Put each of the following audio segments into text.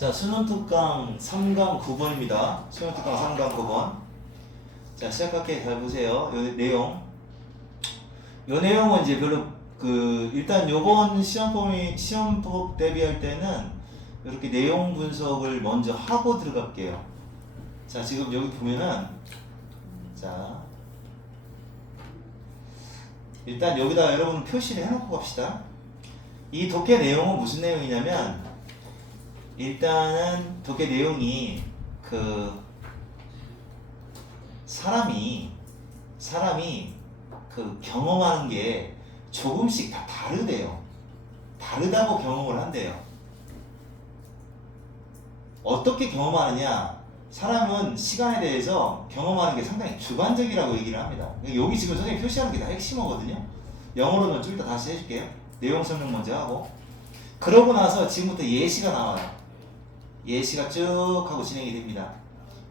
자, 수능 특강 3강 9번입니다. 수능 특강 3강 9번. 자, 시작할게요. 잘 보세요. 요 내용. 요 내용은 이제 별로 일단 요번 시험법 대비할 때는 이렇게 내용 분석을 먼저 하고 들어갈게요. 자, 지금 여기 보면은 자, 일단 여기다 여러분 표시를 해놓고 갑시다. 이 독해 내용은 무슨 내용이냐면 일단은 독해 내용이 사람이 경험하는 게 조금씩 다 다르대요. 다르다고 경험을 한대요. 어떻게 경험하느냐? 사람은 시간에 대해서 경험하는 게 상당히 주관적이라고 얘기를 합니다. 여기 지금 선생님 표시하는 게 다 핵심어거든요. 영어로는 좀 이따 다시 해줄게요. 내용 설명 먼저 하고. 그러고 나서 지금부터 예시가 나와요. 예시가 쭉 하고 진행이 됩니다.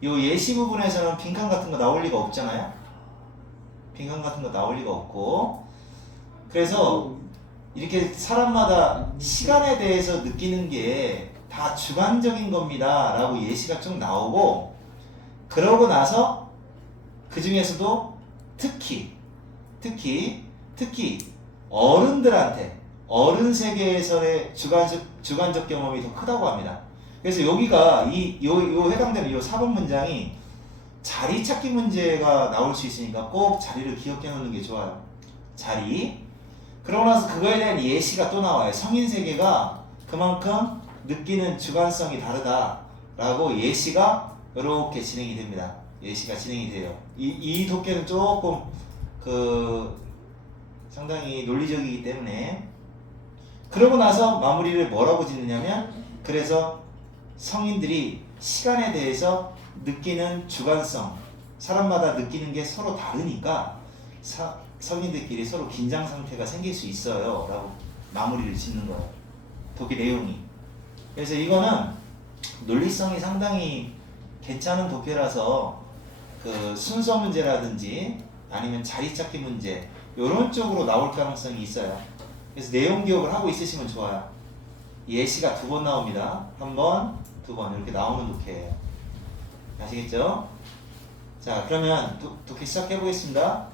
이 예시 부분에서는 빈칸 같은 거 나올 리가 없잖아요. 빈칸 같은 거 나올 리가 없고, 그래서 이렇게 사람마다 시간에 대해서 느끼는 게 다 주관적인 겁니다 라고 예시가 쭉 나오고, 그러고 나서 그 중에서도 특히 어른들한테 어른 세계에서의 주관적 경험이 더 크다고 합니다. 그래서 여기가 요 해당되는 요 4번 문장이 자리 찾기 문제가 나올 수 있으니까 꼭 자리를 기억해 놓는 게 좋아요. 자리. 그러고 나서 그거에 대한 예시가 또 나와요. 성인 세계가 그만큼 느끼는 주관성이 다르다라고 예시가 이렇게 진행이 됩니다. 예시가 진행이 돼요. 이 독해는 조금 상당히 논리적이기 때문에. 그러고 나서 마무리를 뭐라고 짓느냐면, 그래서 성인들이 시간에 대해서 느끼는 주관성, 사람마다 느끼는 게 서로 다르니까 성인들끼리 서로 긴장 상태가 생길 수 있어요 라고 마무리를 짓는 거예요. 독해 내용이. 그래서 이거는 논리성이 상당히 괜찮은 독해라서 순서 문제라든지 아니면 자리 찾기 문제 이런 쪽으로 나올 가능성이 있어요. 그래서 내용 기억을 하고 있으시면 좋아요. 예시가 2번 나옵니다. 1번, 2번 이렇게 나오는 독해예요. 아시겠죠? 자, 그러면 독해 시작해 보겠습니다.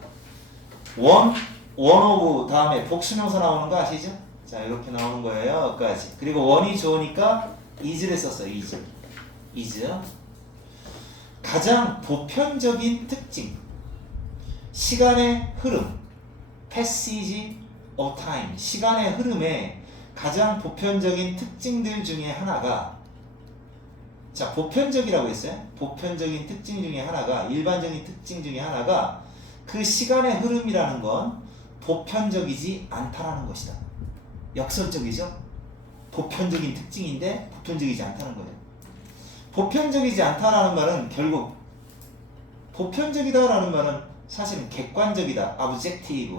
원 오브 다음에 복수명사 나오는 거 아시죠? 자, 이렇게 나오는 거예요. 여기까지. 그리고 원이 좋으니까 is를 썼어요. is. 가장 보편적인 특징, 시간의 흐름, passage of time, 시간의 흐름의 가장 보편적인 특징들 중에 하나가, 자, 보편적이라고 했어요. 보편적인 특징 중에 하나가, 일반적인 특징 중에 하나가 그 시간의 흐름이라는 건 보편적이지 않다라는 것이다. 역설적이죠? 보편적인 특징인데 보편적이지 않다는 거예요. 보편적이지 않다라는 말은 결국, 보편적이다라는 말은 사실은 객관적이다, objective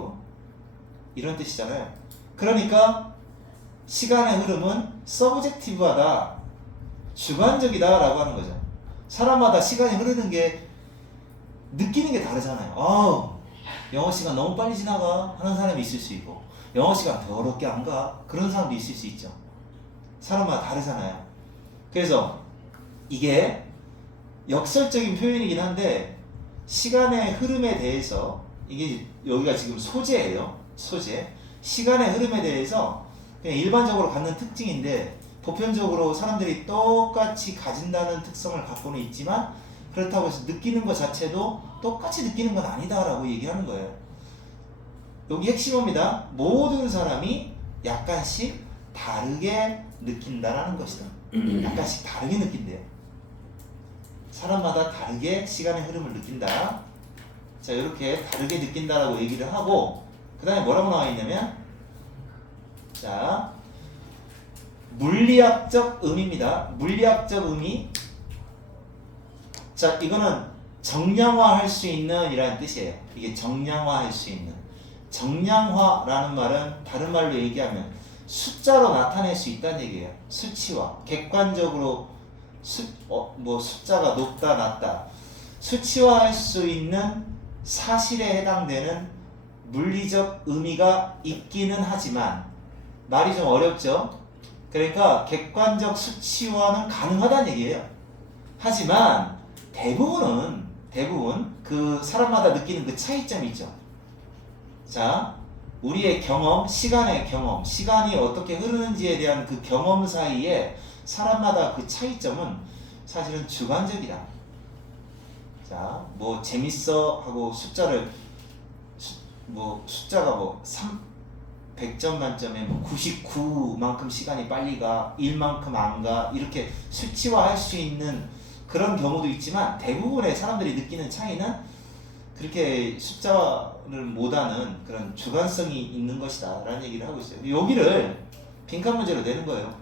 이런 뜻이잖아요. 그러니까 시간의 흐름은 subjective하다, 주관적이다 라고 하는 거죠. 사람마다 시간이 흐르는 게, 느끼는 게 다르잖아요. 영어 시간 너무 빨리 지나가 하는 사람이 있을 수 있고, 영어 시간 더럽게 안 가 그런 사람도 있을 수 있죠. 사람마다 다르잖아요. 그래서 이게 역설적인 표현이긴 한데, 시간의 흐름에 대해서, 이게 여기가 지금 소재예요. 소재. 시간의 흐름에 대해서 그냥 일반적으로 갖는 특징인데, 보편적으로 사람들이 똑같이 가진다는 특성을 갖고는 있지만, 그렇다고 해서 느끼는 것 자체도 똑같이 느끼는 건 아니다라고 얘기하는 거예요. 여기 핵심입니다. 모든 사람이 약간씩 다르게 느낀다라는 것이다. 약간씩 다르게 느낀대요. 사람마다 다르게 시간의 흐름을 느낀다. 자, 이렇게 다르게 느낀다라고 얘기를 하고, 그 다음에 뭐라고 나와 있냐면, 자, 물리학적 의미입니다. 물리학적 의미. 자, 이거는 정량화할 수 있는 이라는 뜻이에요. 이게 정량화할 수 있는. 정량화라는 말은 다른 말로 얘기하면 숫자로 나타낼 수 있다는 얘기예요. 수치화. 객관적으로 숫자가 높다 낮다 수치화할 수 있는 사실에 해당되는 물리적 의미가 있기는 하지만, 말이 좀 어렵죠? 그러니까 객관적 수치화는 가능하다는 얘기예요. 하지만 대부분 그 사람마다 느끼는 그 차이점이 있죠. 자, 우리의 경험, 시간의 경험, 시간이 어떻게 흐르는지에 대한 그 경험 사이에 사람마다 그 차이점은 사실은 주관적이다. 자, 뭐 재밌어 하고 숫자가 100점 만점에 99만큼 시간이 빨리 가, 1만큼 안 가, 이렇게 수치화할 수 있는 그런 경우도 있지만 대부분의 사람들이 느끼는 차이는 그렇게 숫자를 못하는 그런 주관성이 있는 것이다 라는 얘기를 하고 있어요. 여기를 빈칸 문제로 내는 거예요.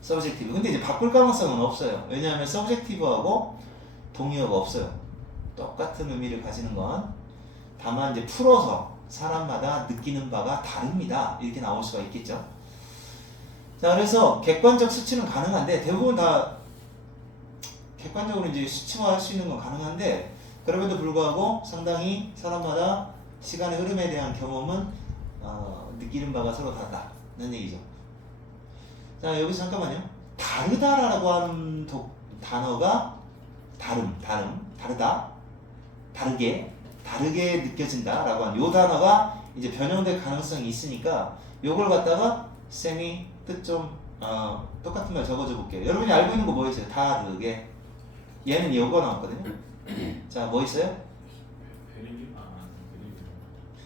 서브젝티브. 근데 이제 바꿀 가능성은 없어요. 왜냐하면 서브젝티브하고 동의어가 없어요. 똑같은 의미를 가지는 건 다만 이제 풀어서 사람마다 느끼는 바가 다릅니다. 이렇게 나올 수가 있겠죠. 자, 그래서 객관적 수치는 가능한데 대부분 다 객관적으로 이제 수치화할 수 있는 건 가능한데 그럼에도 불구하고 상당히 사람마다 시간의 흐름에 대한 경험은 느끼는 바가 서로 다르다는 얘기죠. 자, 여기서 잠깐만요. 다르다라고 하는 단어가 다르다, 다르게 느껴진다라고 하는 요 단어가 이제 변형될 가능성이 있으니까 요걸 갖다가 쌤이 뜻 좀 똑같은 말 적어줘 볼게요. 여러분이 알고 있는 거 뭐 있어요? 다르게. 얘는 요거 나왔거든요. 자, 뭐 있어요?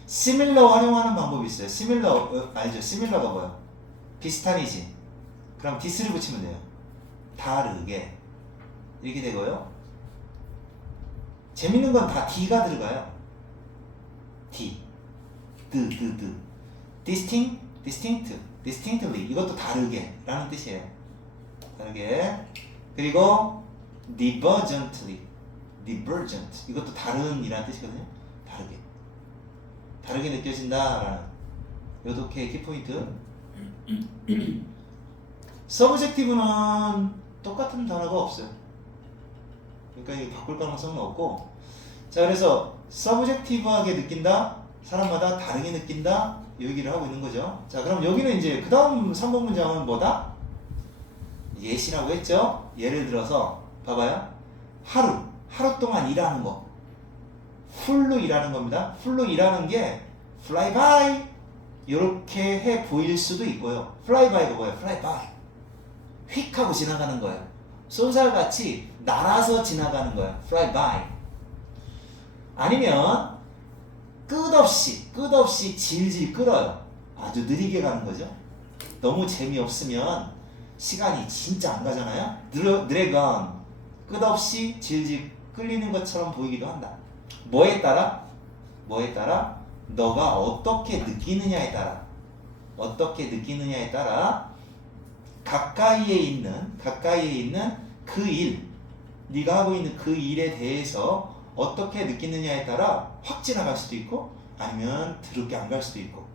similar 활용하는 방법이 있어요. similar 알죠? similar가 뭐야? 비슷한이지. 그럼 this를 붙이면 돼요. 다르게 이렇게 되고요. 재밌는 건 다 d가 들어가요. d, distinctly 이것도 다르게 라는 뜻이에요. 다르게. 그리고 divergent 이것도 다른 이라는 뜻이거든요. 다르게 느껴진다 라는 요렇게 키포인트. 서브젝티브는 똑같은 단어가 없어요. 그러니까 이거 바꿀 가능성은 없고. 자, 그래서 서브젝티브하게 느낀다, 사람마다 다르게 느낀다, 이 얘기를 하고 있는 거죠. 자, 그럼 여기는 이제 그 다음 3번 문장은 뭐다? 예시라고 했죠. 예를 들어서 봐봐요. 하루 동안 일하는 거, 풀로 일하는 겁니다. 풀로 일하는 게 fly by 이렇게 해 보일 수도 있고요. fly by가 뭐예요? fly by 휙 하고 지나가는 거예요. 쏜살같이 날아서 지나가는 거예요. fly by. 아니면 끝없이 질질 끌어요. 아주 느리게 가는 거죠. 너무 재미없으면 시간이 진짜 안 가잖아요. 드래곤 끝없이 질질 끌리는 것처럼 보이기도 한다. 뭐에 따라? 너가 어떻게 느끼느냐에 따라 가까이에 있는 그 일, 네가 하고 있는 그 일에 대해서 어떻게 느끼느냐에 따라 확 지나갈 수도 있고 아니면 드럽게 안 갈 수도 있고.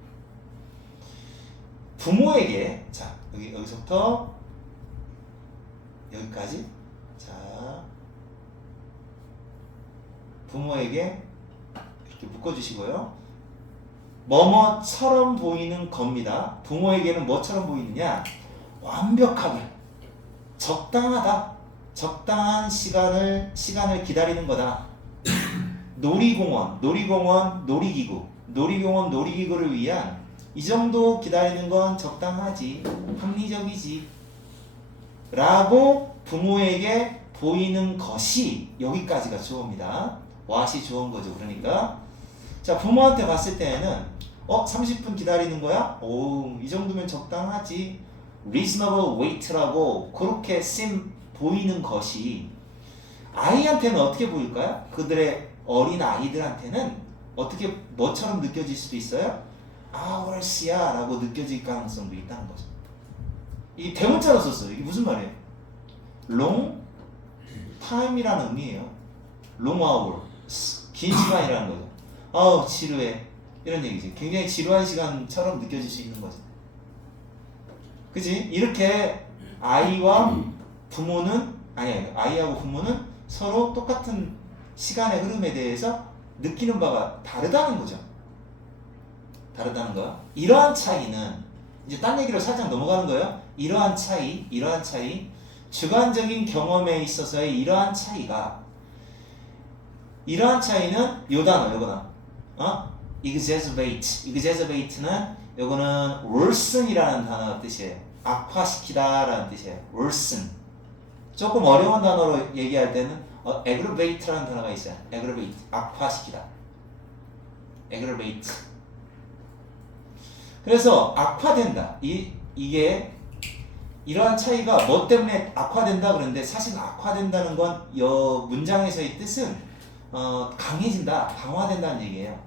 부모에게, 자, 여기서부터 여기까지. 자, 부모에게 이렇게 묶어주시고요. 뭐뭐처럼 보이는 겁니다. 부모에게는 뭐처럼 보이느냐? 완벽하게 적당하다. 적당한 시간을 기다리는 거다. 놀이공원, 놀이기구를 위한 이 정도 기다리는 건 적당하지, 합리적이지 라고 부모에게 보이는 것이, 여기까지가 주어입니다. what이 주어인 거죠. 그러니까 자, 부모한테 봤을 때는 30분 기다리는 거야? 오, 이 정도면 적당하지, reasonable wait라고 그렇게 보이는 것이 아이한테는 어떻게 보일까요? 그들의 어린 아이들한테는 어떻게 뭐처럼 느껴질 수도 있어요? hours야 라고 느껴질 가능성도 있다는 거죠. 이 대문자로 썼어요. 이게 무슨 말이에요? long time이라는 의미예요. long hour, 긴 시간이라는 거죠. 아우 지루해, 이런 얘기지. 굉장히 지루한 시간처럼 느껴질 수 있는 거죠. 그치? 이렇게 아이하고 부모는 서로 똑같은 시간의 흐름에 대해서 느끼는 바가 다르다는 거죠. 다르다는 거야. 이러한 차이는 이제 딴 얘기로 살짝 넘어가는 거예요. 이러한 차이, 주관적인 경험에 있어서의 이러한 차이는 요 단어, 요거나, exagerate는 요거는 worsen이라는 단어 뜻이에요. 악화시키다라는 뜻이에요. worsen. 조금 어려운 단어로 얘기할 때는 aggravate라는 단어가 있어요. aggravate, 악화시키다. aggravate. 그래서 악화된다. 이게 이러한 차이가 뭐 때문에 악화된다 그러는데 사실 악화된다는 건 문장에서의 뜻은 강해진다, 강화된다는 얘기예요.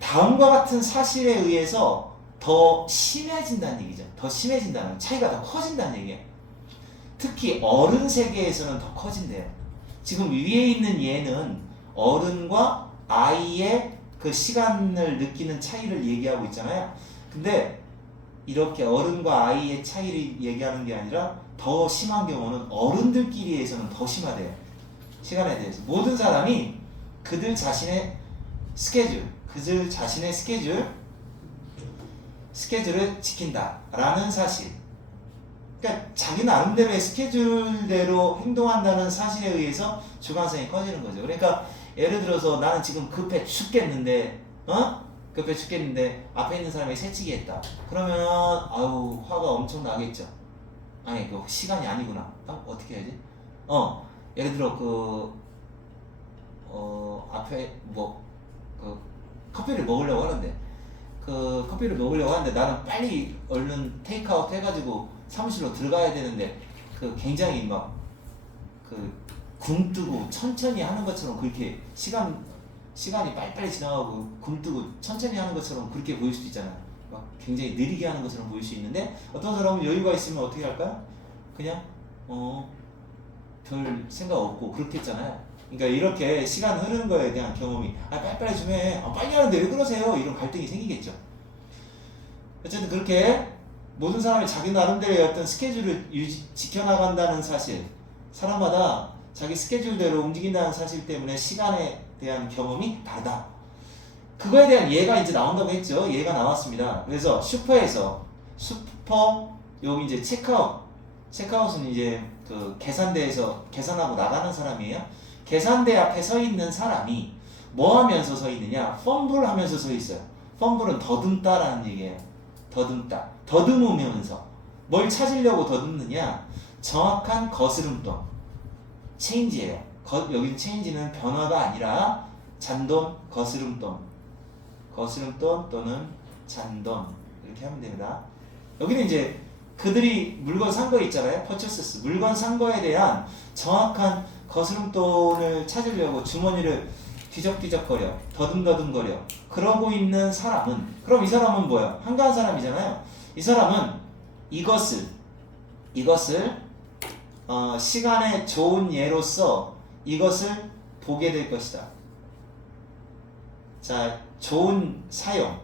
다음과 같은 사실에 의해서 더 심해진다는 얘기죠. 더 심해진다는, 차이가 더 커진다는 얘기예요. 특히 어른 세계에서는 더 커진대요. 지금 위에 있는 얘는 어른과 아이의 그 시간을 느끼는 차이를 얘기하고 있잖아요. 근데 이렇게 어른과 아이의 차이를 얘기하는 게 아니라 더 심한 경우는 어른들끼리에서는 더 심하대요. 시간에 대해서. 모든 사람이 그들 자신의 스케줄을 지킨다라는 사실. 그러니까 자기 나름대로의 스케줄대로 행동한다는 사실에 의해서 주관성이 커지는 거죠. 그러니까 예를 들어서 나는 지금 급해 죽겠는데 앞에 있는 사람이 새치기 했다. 그러면 아유 화가 엄청 나겠죠. 아니 그 시간이 아니구나. 어떻게 해야지? 예를 들어 앞에 커피를 먹으려고 하는데 나는 빨리 얼른 테이크아웃 해가지고 사무실로 들어가야 되는데 굉장히 굼뜨고 천천히 하는 것처럼 그렇게 시간이 빨리빨리 지나가고 굼뜨고 천천히 하는 것처럼 그렇게 보일 수도 있잖아요. 막 굉장히 느리게 하는 것처럼 보일 수 있는데 어떤 사람은 여유가 있으면 어떻게 할까요? 그냥 별 생각 없고 그렇게 했잖아요. 그러니까 이렇게 시간 흐르는 거에 대한 경험이 빨리빨리 좀 해. 빨리 하는데 왜 그러세요? 이런 갈등이 생기겠죠. 어쨌든 그렇게 모든 사람이 자기 나름대로의 어떤 스케줄을 지켜나간다는 사실, 사람마다 자기 스케줄대로 움직인다는 사실 때문에 시간에 대한 경험이 다르다. 그거에 대한 예가 이제 나온다고 했죠. 예가 나왔습니다. 그래서 여기 이제 체크아웃은 이제 그 계산대에서 계산하고 나가는 사람이에요. 계산대 앞에 서 있는 사람이 뭐 하면서 서 있느냐? 펌블 하면서 서 있어요. 펌블은 더듬다라는 얘기예요. 더듬으면서 뭘 찾으려고 더듬느냐? 정확한 거스름돈. 체인지예요. 여기 체인지는 변화가 아니라 잔돈, 거스름돈 또는 잔돈 이렇게 하면 됩니다. 여기는 이제 그들이 물건 산 거 있잖아요. purchases. 물건 산 거에 대한 정확한 거스름돈을 찾으려고 주머니를 뒤적뒤적거려, 더듬더듬거려 그러고 있는 사람은, 그럼 이 사람은 뭐야? 한가한 사람이잖아요. 이 사람은 이것을 시간의 좋은 예로서 이것을 보게 될 것이다. 자, 좋은 사용.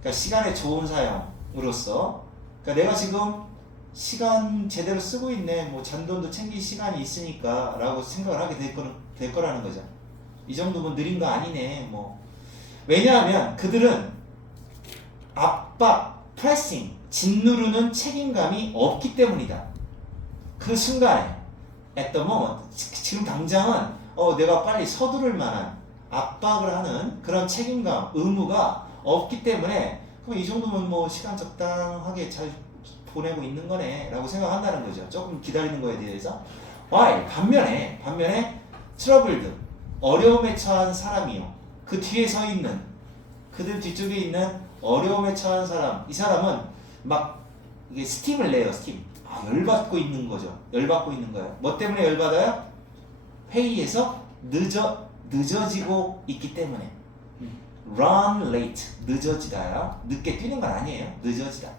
그러니까 시간의 좋은 사용으로서, 그러니까 내가 지금 시간 제대로 쓰고 있네, 뭐 잔돈도 챙길 시간이 있으니까 라고 생각을 하게 될 거라는 거죠. 이 정도면 느린 거 아니네, 뭐. 왜냐하면 그들은 압박, 프레싱, 짓누르는 책임감이 없기 때문이다. 그 순간에 at the moment, 지금 당장은 내가 빨리 서두를 만한 압박을 하는 그런 책임감, 의무가 없기 때문에 그럼 이 정도면 뭐 시간 적당하게 잘 보내고 있는 거네 라고 생각한다는 거죠. 조금 기다리는 거에 대해서. while 반면에 troubled, 어려움에 처한 사람이요, 그 뒤에 서 있는, 그들 뒤쪽에 있는 어려움에 처한 사람, 이 사람은 막 이게 스팀을 내요. 스팀. 열받고 있는 거죠. 열받고 있는 거예요. 뭐 때문에 열받아요? 회의에서 늦어지고 있기 때문에. run late, 늦어지다야. 늦게 뛰는 건 아니에요. 늦어지다.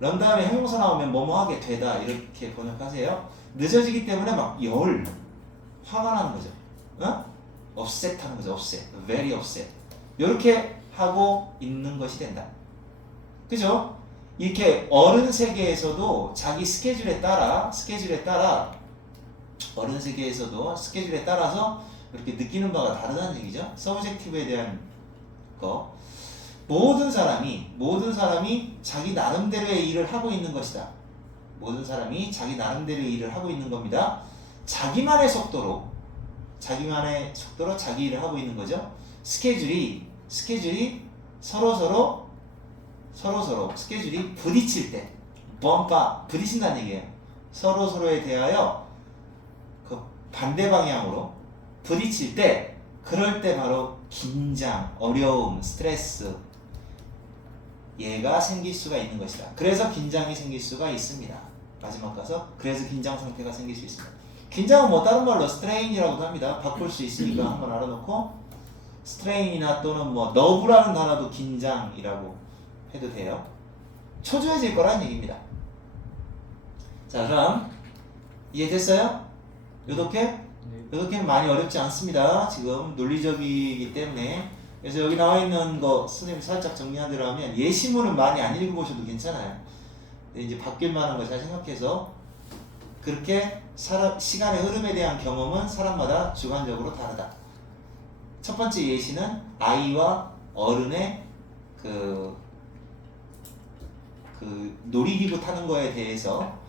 런 다음에 형용사 나오면 뭐뭐 하게 되다 이렇게 번역하세요. 늦어지기 때문에 막 화가 나는 거죠. upset 하는 거죠. upset, very upset. 이렇게 하고 있는 것이 된다. 그죠? 이렇게 어른 세계에서도 자기 스케줄에 따라 어른 세계에서도 스케줄에 따라서 이렇게 느끼는 바가 다르다는 얘기죠. 서브젝티브에 대한 거. 모든 사람이 자기 나름대로의 일을 하고 있는 것이다. 모든 사람이 자기 나름대로의 일을 하고 있는 겁니다. 자기만의 속도로 자기 일을 하고 있는 거죠. 스케줄이 서로 스케줄이 부딪힐 때, 부딪힌다는 얘기예요. 서로에 대하여 그 반대 방향으로 부딪힐 때, 그럴 때 바로 긴장, 어려움, 스트레스 얘가 생길 수가 있는 것이다. 그래서 긴장이 생길 수가 있습니다. 마지막 가서 그래서 긴장 상태가 생길 수 있습니다. 긴장은 뭐 다른 말로 스트레인이라고도 합니다. 바꿀 수 있으니까 한번 알아놓고, 스트레인이나 또는 뭐 너브라는 단어도 긴장이라고 해도 돼요. 초조해질 거란 얘기입니다. 자, 그럼 이해됐어요? 요렇게 많이 어렵지 않습니다. 지금 논리적이기 때문에. 그래서 여기 나와 있는 거 선생님 살짝 정리하더라면, 예시문은 많이 안 읽어보셔도 괜찮아요. 근데 이제 바뀔 만한 거 잘 생각해서, 그렇게 시간의 흐름에 대한 경험은 사람마다 주관적으로 다르다. 첫 번째 예시는 아이와 어른의 그 놀이기구 타는 거에 대해서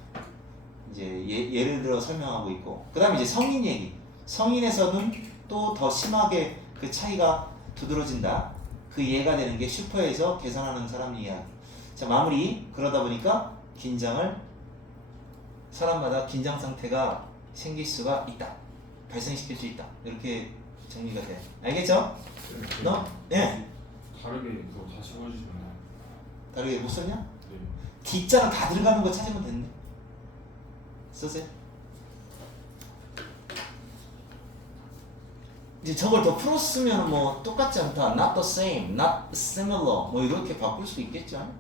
이제 예를 들어 설명하고 있고, 그 다음에 이제 성인 얘기. 성인에서는 또 더 심하게 그 차이가 두드러진다. 그 이해가 되는 게 슈퍼에서 계산하는 사람 이야기. 자, 마무리. 그러다 보니까 사람마다 긴장 상태가 생길 수가 있다. 발생시킬 수 있다. 이렇게 정리가 돼. 알겠죠? 너? 예. 다르게 그거 다시 보여주시면. 다르게 못 썼냐? 네. D자가 다 들어가는 거 찾으면 됐네. 쓰세요. 이제 저걸 더 풀었으면 뭐 똑같지 않다. Not the same, not similar. 뭐 이렇게 바꿀 수 있겠죠.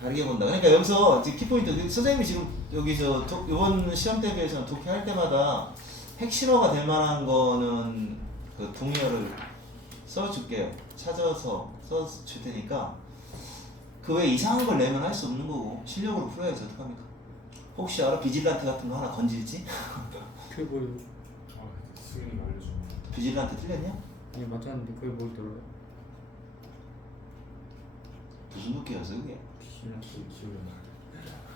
다르게 본다. 그러니까 여기서 키포인트, 선생님이 지금 여기서 이번 시험 대비해서는 독해할 때마다 핵심어가 될 만한 거는 그 동의어를 써줄게요. 찾아서 써줄 테니까 그 외에 이상한 걸 내면 할 수 없는 거고, 실력으로 풀어야지 어떡합니까? 혹시 알아? 비질란트 같은 거 하나 건질지? 그게 뭐예요? 승인이 알려줘. 비질란트 틀렸냐? 아니 맞았는데 그게 뭘 들어요? 무슨 독해였어 그게? 기억이 안 나.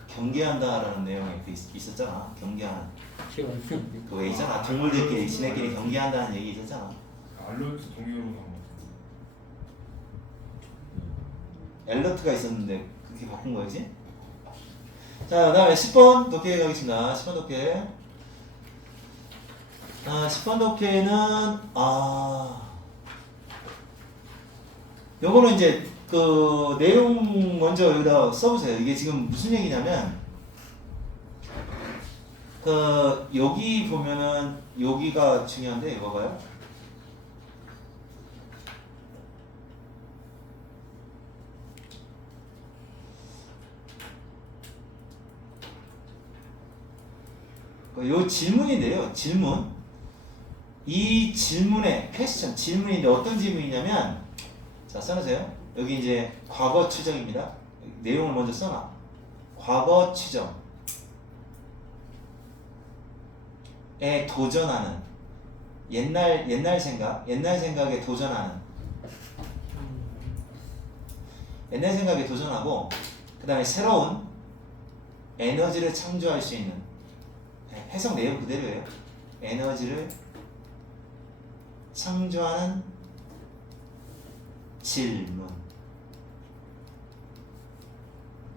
경계한다라는 내용이 있었잖아. 경계하는. 기억 안 나는데. 그거 있잖아. 동물들끼리 지네끼리 경계한다는 얘기 있었잖아. 알러트 동의어로 나온 것 엘러트가 있었는데 그렇게 바꾼 거지? 자, 그 다음에 10번 독해 가겠습니다. 10번 독해. 10번 독해는 요거는 이제 그 내용 먼저 여기다 써보세요. 이게 지금 무슨 얘기냐면, 그 여기 보면은 여기가 중요한데 이거 봐요. 요 질문인데요. 질문. 이 질문의 퀘스천, 질문인데 어떤 질문이냐면, 자, 써놓으세요. 여기 이제 과거 추정입니다. 내용을 먼저 써놔. 과거 추정에 도전하는, 옛날 생각에 도전하는, 옛날 생각에 도전하고, 그 다음에 새로운 에너지를 창조할 수 있는, 해석 내용 그대로예요. 에너지를 창조하는 질문.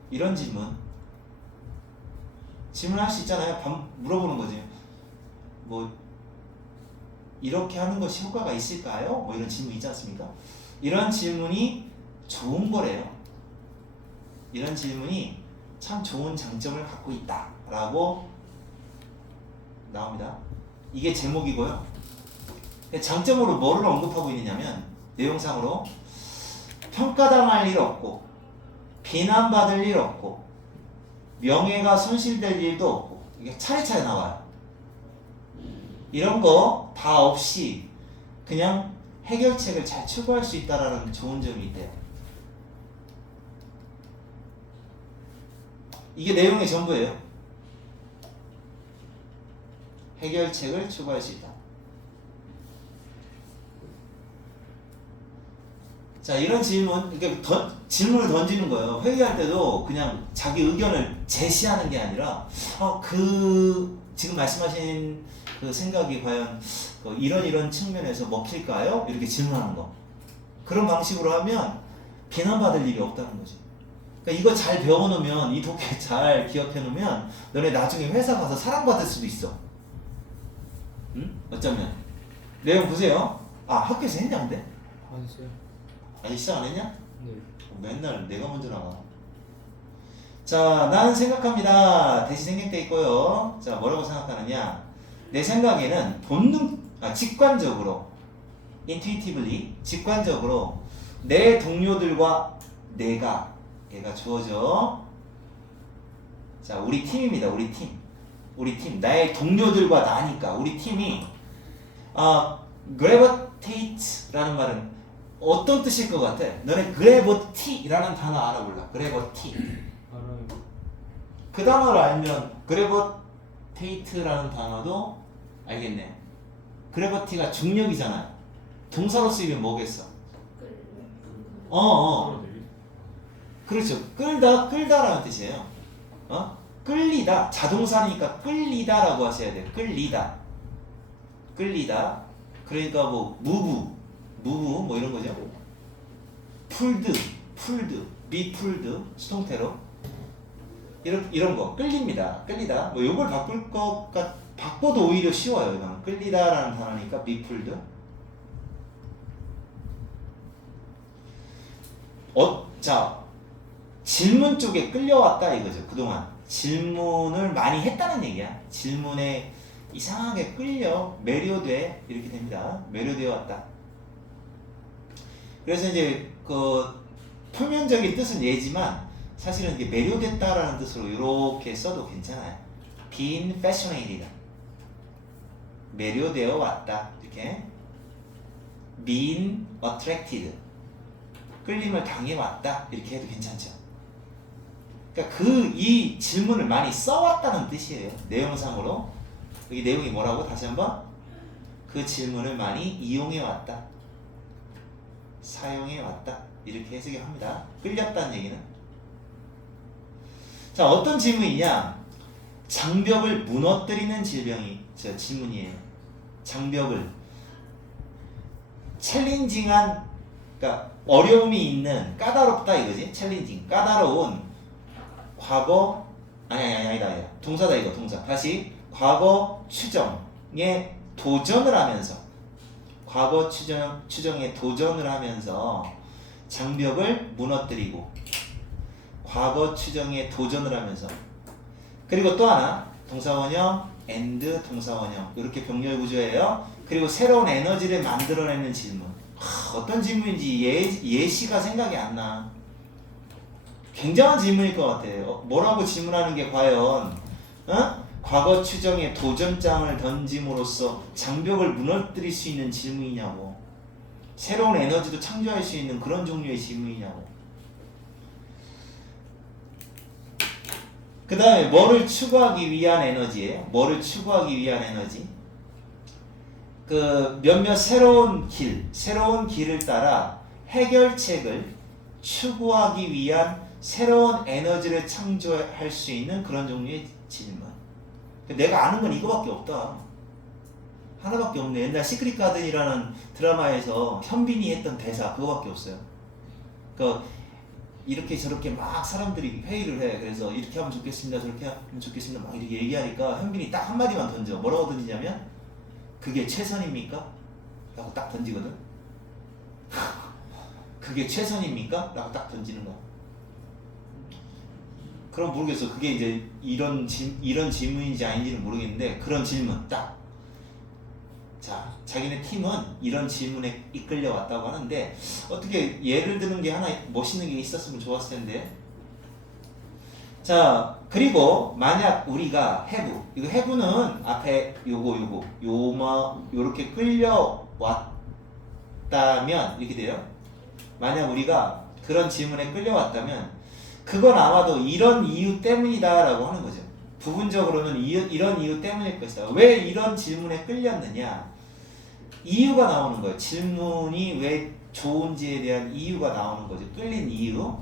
이런 질문할 수 있잖아요. 물어보는 거지. 뭐 이렇게 하는 것이 효과가 있을까요? 뭐 이런 질문 있지 않습니까? 이런 질문이 좋은 거래요. 이런 질문이 참 좋은 장점을 갖고 있다라고 나옵니다. 이게 제목이고요. 장점으로 뭐를 언급하고 있느냐면, 내용상으로 평가당할 일 없고, 비난받을 일 없고, 명예가 손실될 일도 없고, 이게 차례차례 나와요. 이런 거 다 없이 그냥 해결책을 잘 추구할 수 있다라는 좋은 점이 있대요. 이게 내용의 전부예요. 해결책을 추구할 수 있다. 자, 이런 질문, 그러니까 질문을 던지는 거예요. 회의할 때도 그냥 자기 의견을 제시하는 게 아니라, 지금 말씀하신 그 생각이 과연 이런 측면에서 먹힐까요? 이렇게 질문하는 거. 그런 방식으로 하면 비난받을 일이 없다는 거지. 그러니까 이거 잘 배워놓으면, 이 독해 잘 기억해놓으면, 너네 나중에 회사 가서 사랑받을 수도 있어. 응? 어쩌면. 내용 보세요. 학교에서 했냐, 근데? 안 했어요. 아니, 시작 안 했냐? 네. 맨날 내가 먼저 나가. 자, 나는 생각합니다. 대시 생략돼 있고요. 자, 뭐라고 생각하느냐? 내 생각에는 직관적으로, intuitively, 직관적으로 내 동료들과 얘가 주어져. 자, 우리 팀입니다. 우리 팀. 나의 동료들과 나니까 우리 팀이 gravitate라는 말은 어떤 뜻일 것 같아? 너네 gravity라는 단어 알아볼라. gravity. 알아요. 그 단어를 알면 gravitate라는 단어도 알겠네. gravity가 중력이잖아. 동사로 쓰이면 뭐겠어? 끌어내기? 그렇죠. 끌다라는 뜻이에요. 끌리다. 자동사니까 끌리다라고 하셔야 돼요. 끌리다. 그러니까 뭐 move 뭐 이런 거죠. pulled, be pulled 수동태로 이런 거 끌립니다. 끌리다. 뭐 요걸 바꿔도 오히려 쉬워요. 이건 끌리다라는 단어니까 be pulled. 자, 질문 쪽에 끌려왔다 이거죠. 그동안 질문을 많이 했다는 얘기야. 질문에 이상하게 끌려 매료돼 이렇게 됩니다. 매료되어 왔다. 그래서 이제 그 표면적인 뜻은 얘지만 사실은 이게 매료됐다라는 뜻으로 이렇게 써도 괜찮아요. Been fascinated. 매료되어 왔다. 이렇게. Been attracted. 끌림을 당해왔다. 이렇게 해도 괜찮죠. 그러니까 이 질문을 많이 써왔다는 뜻이에요. 내용상으로. 여기 내용이 뭐라고? 다시 한번. 그 질문을 많이 이용해왔다. 사용해왔다. 이렇게 해석을 합니다. 끌렸다는 얘기는. 자, 어떤 질문이냐? 장벽을 무너뜨리는 질문이에요. 장벽을. 챌린징한, 그러니까 어려움이 있는, 까다롭다 이거지. 챌린징. 까다로운 과거, 아니다. 동사다 이거, 동사. 다시. 과거 추정에 도전을 하면서, 과거 추정에 도전을 하면서 장벽을 무너뜨리고, 과거 추정에 도전을 하면서, 그리고 또 하나 동사원형 and 동사원형 이렇게 병렬 구조예요. 그리고 새로운 에너지를 만들어내는 질문. 어떤 질문인지 예시가 생각이 안 나. 굉장한 질문일 것 같아. 뭐라고 질문하는 게 과연 과거 추정에 도전장을 던짐으로써 장벽을 무너뜨릴 수 있는 질문이냐고. 새로운 에너지도 창조할 수 있는 그런 종류의 질문이냐고. 그 다음에 뭐를 추구하기 위한 에너지예요. 뭐를 추구하기 위한 에너지. 그 몇몇 새로운 길을 따라 해결책을 추구하기 위한 새로운 에너지를 창조할 수 있는 그런 종류의 질문. 내가 아는 건 이거밖에 없다. 하나밖에 없네. 옛날 시크릿 가든이라는 드라마에서 현빈이 했던 대사 그거밖에 없어요. 그 이렇게 저렇게 막 사람들이 회의를 해. 그래서 이렇게 하면 좋겠습니다. 저렇게 하면 좋겠습니다. 막 이렇게 얘기하니까 현빈이 딱 한마디만 던져. 뭐라고 던지냐면 그게 최선입니까? 라고 딱 던지거든. 그게 최선입니까? 라고 딱 던지는 거야. 그럼 모르겠어. 그게 이제 이런 질문인지 아닌지는 모르겠는데 그런 질문 딱. 자, 자기네 팀은 이런 질문에 이끌려 왔다고 하는데 어떻게 예를 드는 게 하나 멋있는 게 있었으면 좋았을 텐데. 자, 그리고 만약 우리가 이거 have는 앞에 요렇게 끌려 왔다면 이렇게 돼요. 만약 우리가 그런 질문에 끌려 왔다면 그건 아마도 이런 이유 때문이다라고 하는 거죠. 부분적으로는 이런 이유 때문일 것이다. 왜 이런 질문에 끌렸느냐? 이유가 나오는 거예요. 질문이 왜 좋은지에 대한 이유가 나오는 거죠. 뚫린 이유.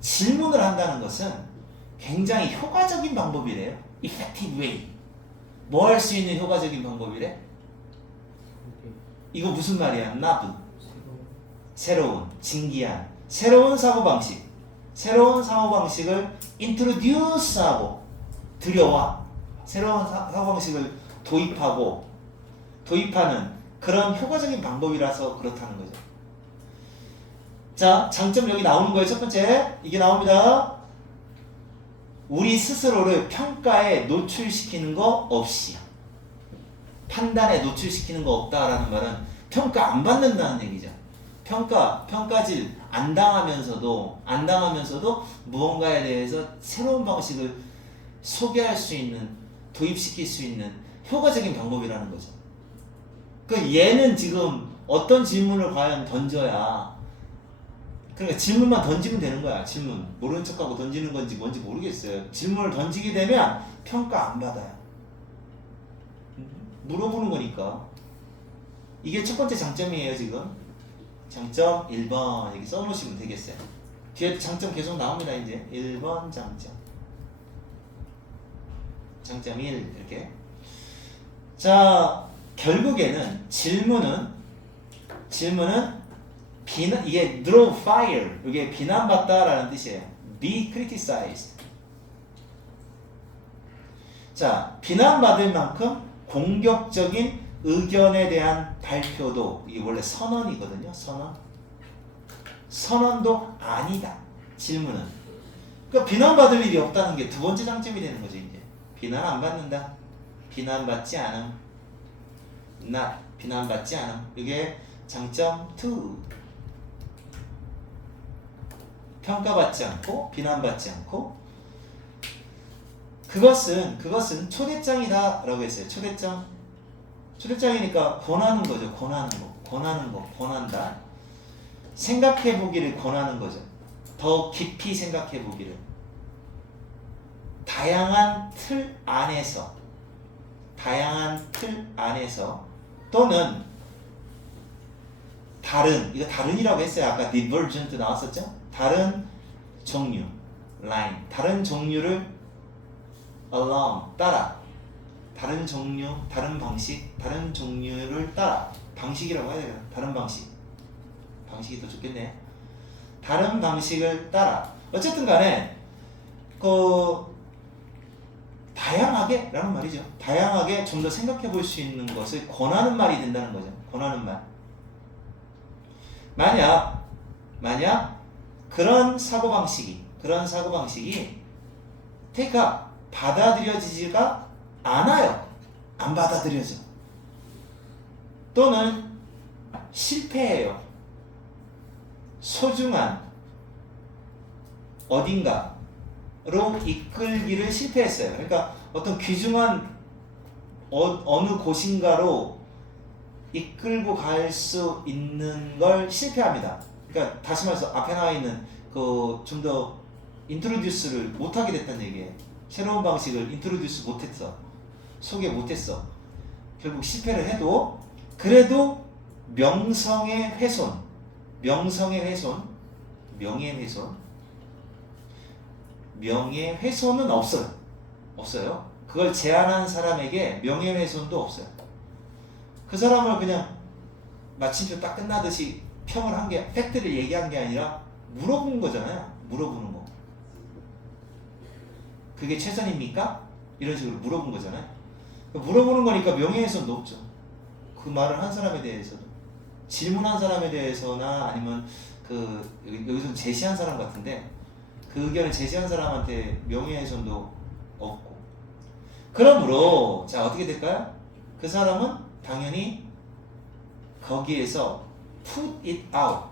질문을 한다는 것은 굉장히 효과적인 방법이래요. effective way. 뭐 할 수 있는 효과적인 방법이래? 이거 무슨 말이야? 나쁜, 새로운, 진기한, 새로운 사고방식. 새로운 사고방식을 introduce하고 들여와. 새로운 사고방식을 도입하는 그런 효과적인 방법이라서 그렇다는 거죠. 자, 장점 여기 나오는 거예요. 첫 번째, 이게 나옵니다. 우리 스스로를 평가에 노출시키는 거 없이. 판단에 노출시키는 거 없다라는 말은 평가 안 받는다는 얘기죠. 평가질 안 당하면서도 무언가에 대해서 새로운 방식을 소개할 수 있는, 도입시킬 수 있는 효과적인 방법이라는 거죠. 그 얘는 지금 어떤 질문을 과연 던져야, 그러니까 질문만 던지면 되는 거야. 질문 모르는 척하고 던지는 건지 뭔지 모르겠어요. 질문을 던지게 되면 평가 안 받아요. 물어보는 거니까. 이게 첫 번째 장점이에요. 지금 장점 1번 여기 써놓으시면 되겠어요. 뒤에 장점 계속 나옵니다. 이제 1번 장점 1 이렇게. 자, 결국에는 질문은 비난, 이게 draw fire, 이게 비난받다라는 뜻이에요. be criticized. 자, 비난받을 만큼 공격적인 의견에 대한 발표도, 이게 원래 선언이거든요. 선언도 아니다. 질문은. 그러니까 비난받을 일이 없다는 게 두 번째 장점이 되는 거죠. 이제 비난 안 받는다. 비난받지 않음. 비난받지 않음. 이게 장점 2. 평가받지 않고 비난받지 않고. 그것은 초대장이다 라고 했어요. 초대장이니까 권하는 거죠. 권한다. 생각해 보기를 권하는 거죠. 더 깊이 생각해 보기를. 다양한 틀 안에서 또는 이거 다른이라고 했어요. 아까 divergent 나왔었죠? 다른 종류, line, 다른 종류를 along, 따라. 다른 종류, 다른 방식, 다른 종류를 따라. 방식이라고 해야 되나? 다른 방식. 방식이 더 좋겠네. 다른 방식을 따라. 어쨌든 간에 다양하게 라는 말이죠. 다양하게 좀 더 생각해 볼 수 있는 것을 권하는 말이 된다는 거죠. 권하는 말. 만약 그런 사고방식이 take up, 받아들여지지가 않아요. 안 받아들여져. 또는 실패해요. 소중한 어딘가로 이끌기를 실패했어요. 그러니까 어떤 귀중한 어느 곳인가로 이끌고 갈 수 있는 걸 실패합니다. 그러니까 다시 말해서 앞에 나와 있는 좀 더 인트로듀스를 못하게 됐다는 얘기예요. 새로운 방식을 인트로듀스 못했어. 소개 못했어. 결국 실패를 해도 그래도 명성의 훼손, 명예훼손은 없어요. 그걸 제안한 사람에게 명예훼손도 없어요. 그 사람을 그냥 마침표 딱 끝나듯이 평을 한 게, 팩트를 얘기한 게 아니라 물어본 거잖아요. 물어보는 거. 그게 최선입니까? 이런 식으로 물어본 거잖아요. 물어보는 거니까 명예훼손도 없죠. 그 말을 한 사람에 대해서도. 질문한 사람에 대해서나 아니면 여기서 제시한 사람 같은데 그 의견을 제시한 사람한테 명예훼손도 없고. 그러므로 자, 어떻게 될까요? 그 사람은 당연히 거기에서 put it out.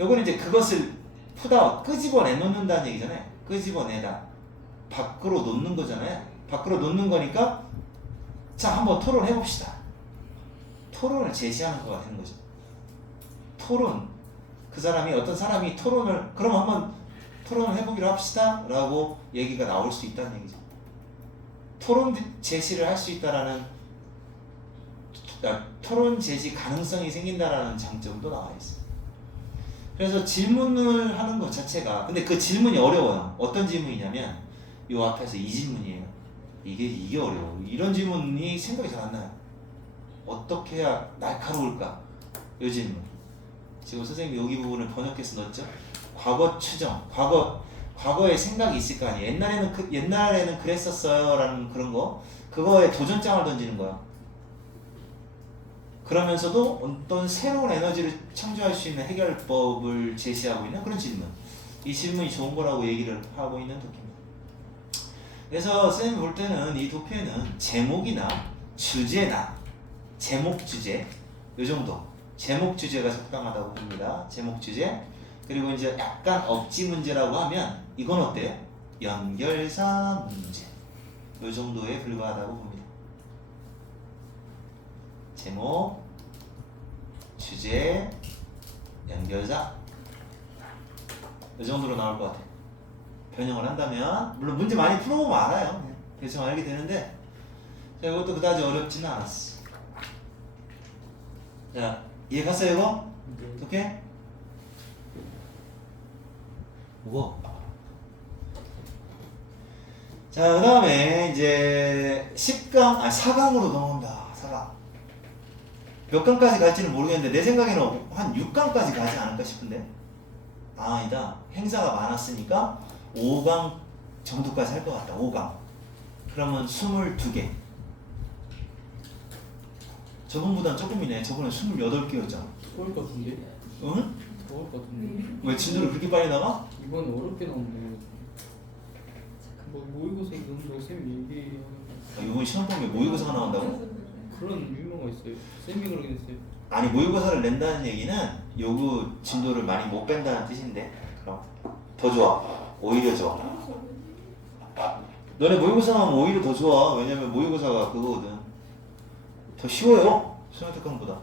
요거는 이제 그것을 put out, 끄집어내 놓는다는 얘기잖아요. 끄집어내다. 밖으로 놓는 거잖아요. 밖으로 놓는 거니까 자, 한번 토론해 봅시다. 토론을 제시하는 거가 되는 거죠. 토론. 어떤 사람이 그럼 한번 토론을 해보기로 합시다 라고 얘기가 나올 수 있다는 얘기죠. 토론 제시를 할 수 있다라는, 토론 제시 가능성이 생긴다라는 장점도 나와 있어요. 그래서 질문을 하는 것 자체가 근데 그 질문이 어려워요. 어떤 질문이냐면 요 앞에서 이 질문이에요. 이게 어려워. 이런 질문이 생각이 잘 안 나요. 어떻게 해야 날카로울까? 요 질문. 지금 선생님이 여기 부분을 번역해서 넣었죠. 과거 추정, 과거에 생각이 있을 거 아니에요. 옛날에는 그랬었어요라는 그런 거, 그거에 도전장을 던지는 거야. 그러면서도 어떤 새로운 에너지를 창조할 수 있는 해결법을 제시하고 있는 그런 질문. 이 질문이 좋은 거라고 얘기를 하고 있는 도표입니다. 그래서 쌤이 볼 때는 이 도표에는 제목이나 주제나 제목 주제 요 정도. 제목 주제가 적당하다고 봅니다. 제목 주제. 그리고 이제 약간 억지 문제라고 하면 이건 어때요? 연결사 문제. 요 정도에 불과하다고 봅니다. 제목, 주제, 연결사 이 정도로 나올 것 같아요. 변형을 한다면 물론 문제 많이 풀어보면 알아요. 그냥 대충 알게 되는데 자, 이것도 그다지 어렵지는 않았어. 자, 이해 갔어요 이거? 네. 오케이? 무거워. 자, 그 다음에 이제 4강으로 넘어간다. 4강. 몇 강까지 갈지는 모르겠는데 내 생각에는 한 6강까지 가지 않을까 싶은데 아니다. 행사가 많았으니까 5강 정도까지 할 것 같다. 5강. 그러면 22개. 저번보단 조금이네. 저번에 28개였잖아. 더울 것 같은데? 응? 더울 것 같은데? 왜 진도를 그렇게 빨리 나가? 이번에 어렵게 나오네. 뭐 모의고사 이런 거 쌤이 얘기하는 아, 이번 시험 보면 모의고사가 나온다고? 그런 유머가 있어요. 쌤이 그러긴 했어요. 아니 모의고사를 낸다는 얘기는 요구 진도를 많이 못 뺀다는 뜻인데 그럼 더 좋아. 오히려 좋아. 너네 모의고사 나오면 오히려 더 좋아. 왜냐면 모의고사가 그거거든. 더 쉬워요. 수능특강보다.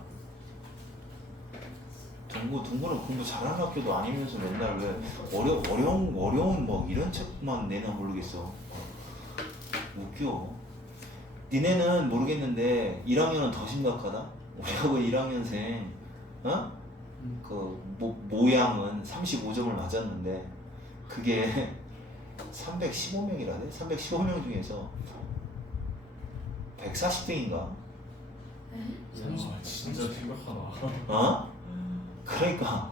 동구는 공부 잘하는 학교도 아니면서 맨날 왜 어려운 뭐 이런 책만 내나 모르겠어. 웃겨. 니네는 모르겠는데 1학년은 더 심각하다. 우리하고 1학년생 어? 모양은 35점을 맞았는데 그게 315명이라네. 315명 중에서 140등인가? 와 진짜 심각하다. 어? 그러니까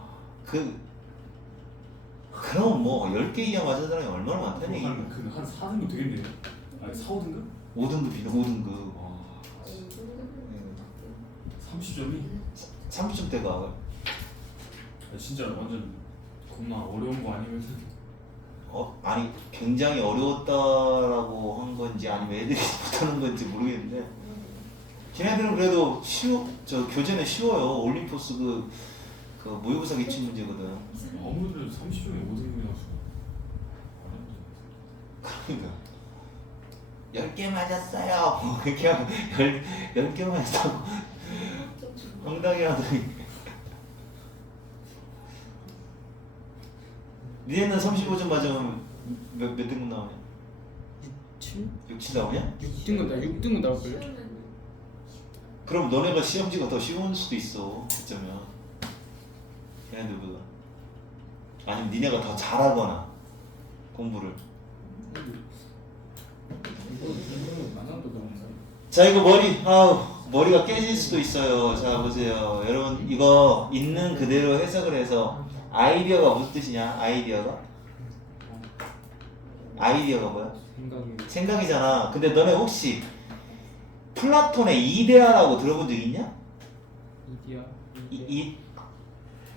그럼 뭐 10개 이하 맞은 사람이 얼마나 많다는 얘기야. 한 4등급 되겠네요. 아니 4, 5등급? 5등급이네. 5등급. 와 30점이? 30점대가 진짜 완전 겁나 어려운 거 아니면 아니 굉장히 어려웠다라고 한 건지 아니면 애들이 못하는 건지 모르겠는데 걔네들은 그래도 교재는 쉬워요. 올림포스 그 모의고사 기출 문제거든. 아무래도 30점에 5등급이 나왔어. 그러니까 10개 맞았어요. 뭐 이렇게 하면 10개 맞았다고 황당해 하더니 니네는 35점 맞으면 몇 등급 나오냐? 7? 6, 7 나오냐? 6등급 나올걸요? 그럼 너네가 시험지가 더 쉬운 수도 있어. 어쩌면 걔네들보다. 아니면 니네가 더 잘하거나 공부를. 이거 만화도 나오는데. 자 이거 머리가 깨질 수도 있어요. 자 보세요 여러분, 이거 있는 그대로 해석을 해서 아이디어가 무슨 뜻이냐? 아이디어가 뭐야? 생각이잖아. 근데 너네 혹시 플라톤의 이데아라고 들어본 적 있냐?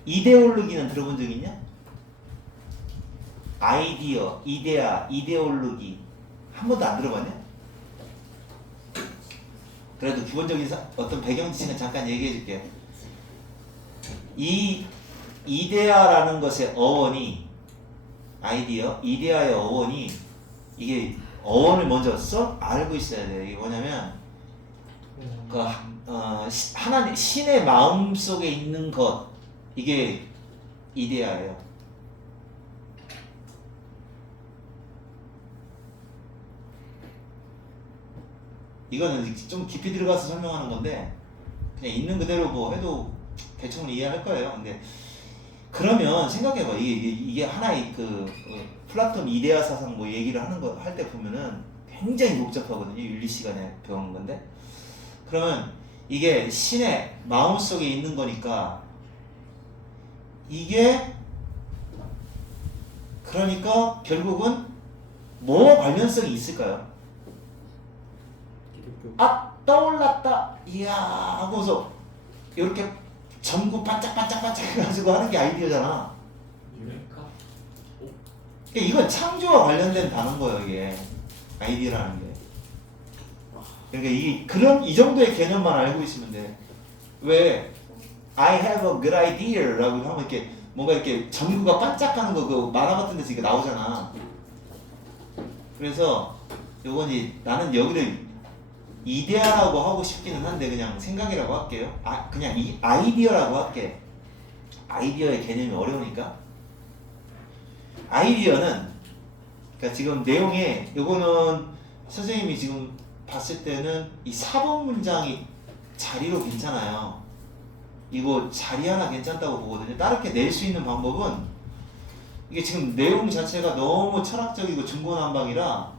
이데올로기는 들어본 적 있냐? 아이디어, 이데아, 이데올로기 한 번도 안 들어봤냐? 그래도 기본적인 어떤 배경 지식은 잠깐 얘기해 줄게. 이 이데아라는 것의 어원이 이데아의 어원이 이게 어원을 먼저 알고 있어야 돼. 이게 뭐냐면 하나님 신의 마음 속에 있는 것, 이게 이데아예요. 이거는 좀 깊이 들어가서 설명하는 건데 그냥 있는 그대로 뭐 해도 대충 이해할 거예요. 근데 그러면 생각해봐. 이게 하나의 플라톤 이데아 사상 뭐 얘기를 하는 거 할 때 보면은 굉장히 복잡하거든요. 윤리 시간에 배우는 건데. 그러면 이게 신의 마음속에 있는 거니까 이게 그러니까 결국은 뭐 관련성이 있을까요? 기독교. 아 떠올랐다 이야 하고서 이렇게 전구 반짝반짝반짝 해가지고 하는 게 아이디어잖아. 유레카? 그러니까 이건 창조와 관련된 단어인 거예요. 이게 아이디어라는 게. 그러니까 이 정도의 개념만 알고 있으면 돼. 왜 I have a good idea라고 하면 이렇게 뭔가 이렇게 전구가 반짝하는 거 그 만화 같은 데서 이게 나오잖아. 그래서 요건 나는 여기를 이데아라고 하고 싶기는 한데 그냥 생각이라고 할게요. 그냥 이 아이디어라고 할게. 아이디어의 개념이 어려우니까. 아이디어는 그러니까 지금 내용에 요거는 선생님이 지금 봤을 때는 이 4번 문장이 자리로 괜찮아요. 이거 자리 하나 괜찮다고 보거든요. 다르게 낼 수 있는 방법은 이게 지금 내용 자체가 너무 철학적이고 중구난방이라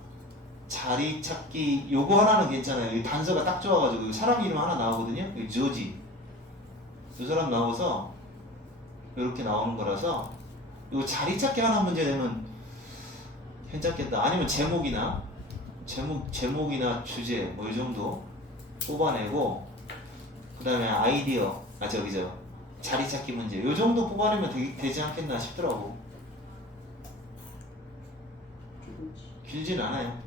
자리 찾기 요거 하나는 괜찮아요. 이 단서가 딱 좋아가지고 사람 이름 하나 나오거든요. 이 조지 이 사람 나와서 이렇게 나오는 거라서 요 자리 찾기 하나 문제 되면 괜찮겠다. 아니면 제목이나 주제 뭐 이 정도 뽑아내고 그 다음에 아이디어 자리 찾기 문제 요 정도 뽑아내면 되지 않겠나 싶더라고. 길진 않아요.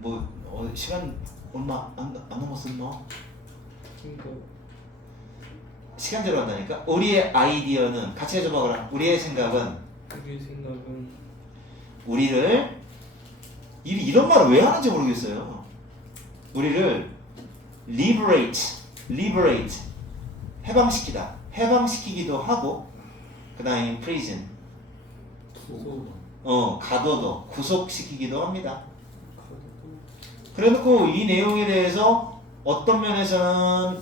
뭐 시간 얼마 안 남았었나? 그러니까 시간대로 한다니까. 우리의 아이디어는 같이 해줘봐. 그럼 우리의 생각은 우리의 생각은 우리를 이런 말을 왜 하는지 모르겠어요. 우리를 liberate 해방시키다. 해방시키기도 하고 그 다음에 imprison 가둬도 구속시키기도 합니다. 그래놓고 이 내용에 대해서 어떤 면에서는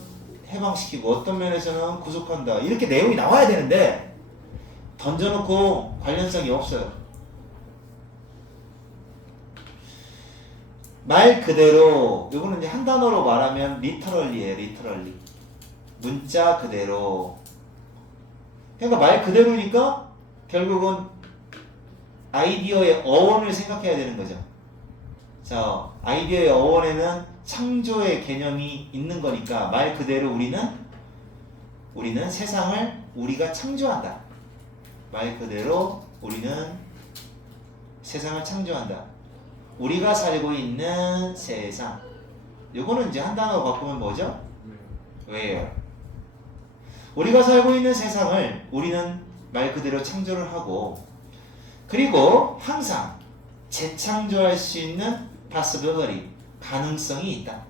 해방시키고 어떤 면에서는 구속한다 이렇게 내용이 나와야 되는데 던져놓고 관련성이 없어요. 말 그대로 요거는 이제 한 단어로 말하면 literally예요. literally 문자 그대로. 그러니까 말 그대로니까 결국은 아이디어의 어원을 생각해야 되는 거죠. 자, 아이디어의 어원에는 창조의 개념이 있는 거니까 말 그대로 우리는 세상을 우리가 창조한다. 말 그대로 우리는 세상을 창조한다. 우리가 살고 있는 세상. 요거는 이제 한 단어로 바꾸면 뭐죠? where. 우리가 살고 있는 세상을 우리는 말 그대로 창조를 하고 그리고 항상 재창조할 수 있는 possibility, 가능성이 있다.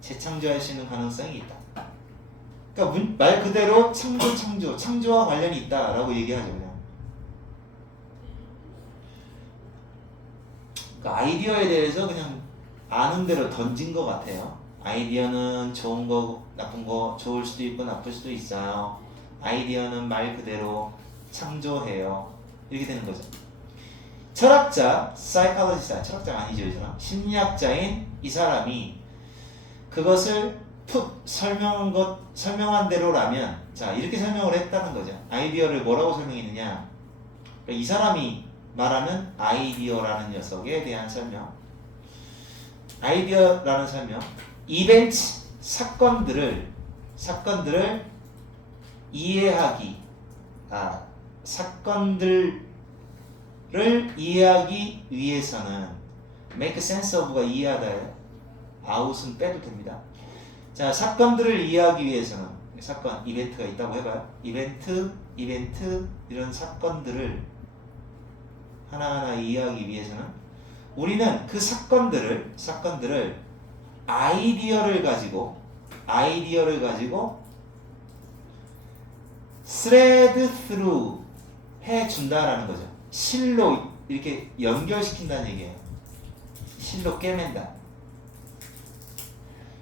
재창조할 수 있는 가능성이 있다. 그러니까 말 그대로 창조와 관련이 있다라고 얘기하죠. 그냥. 그러니까 아이디어에 대해서 그냥 아는 대로 던진 것 같아요. 아이디어는 좋은 거, 나쁜 거, 좋을 수도 있고 나쁠 수도 있어요. 아이디어는 말 그대로 창조해요. 이렇게 되는 거죠. 철학자, psychologist, 철학자가 아니죠, 이 사람. 심리학자인 이 사람이 그것을 설명한 대로라면, 자, 이렇게 설명을 했다는 거죠. 아이디어를 뭐라고 설명했느냐? 그러니까 이 사람이 말하는 아이디어라는 녀석에 대한 설명. 아이디어라는 설명. 이벤트, 사건들을 이해하기, 사건들을 이해하기 위해서는 make sense of가 이해하다예요. out은 빼도 됩니다. 자, 사건들을 이해하기 위해서는 사건, 이벤트가 있다고 해봐요. 이벤트 이런 사건들을 하나하나 이해하기 위해서는 우리는 그 사건들을 아이디어를 가지고 thread through 해준다라는 거죠. 실로 이렇게 연결시킨다는 얘기예요. 실로 꿰맨다.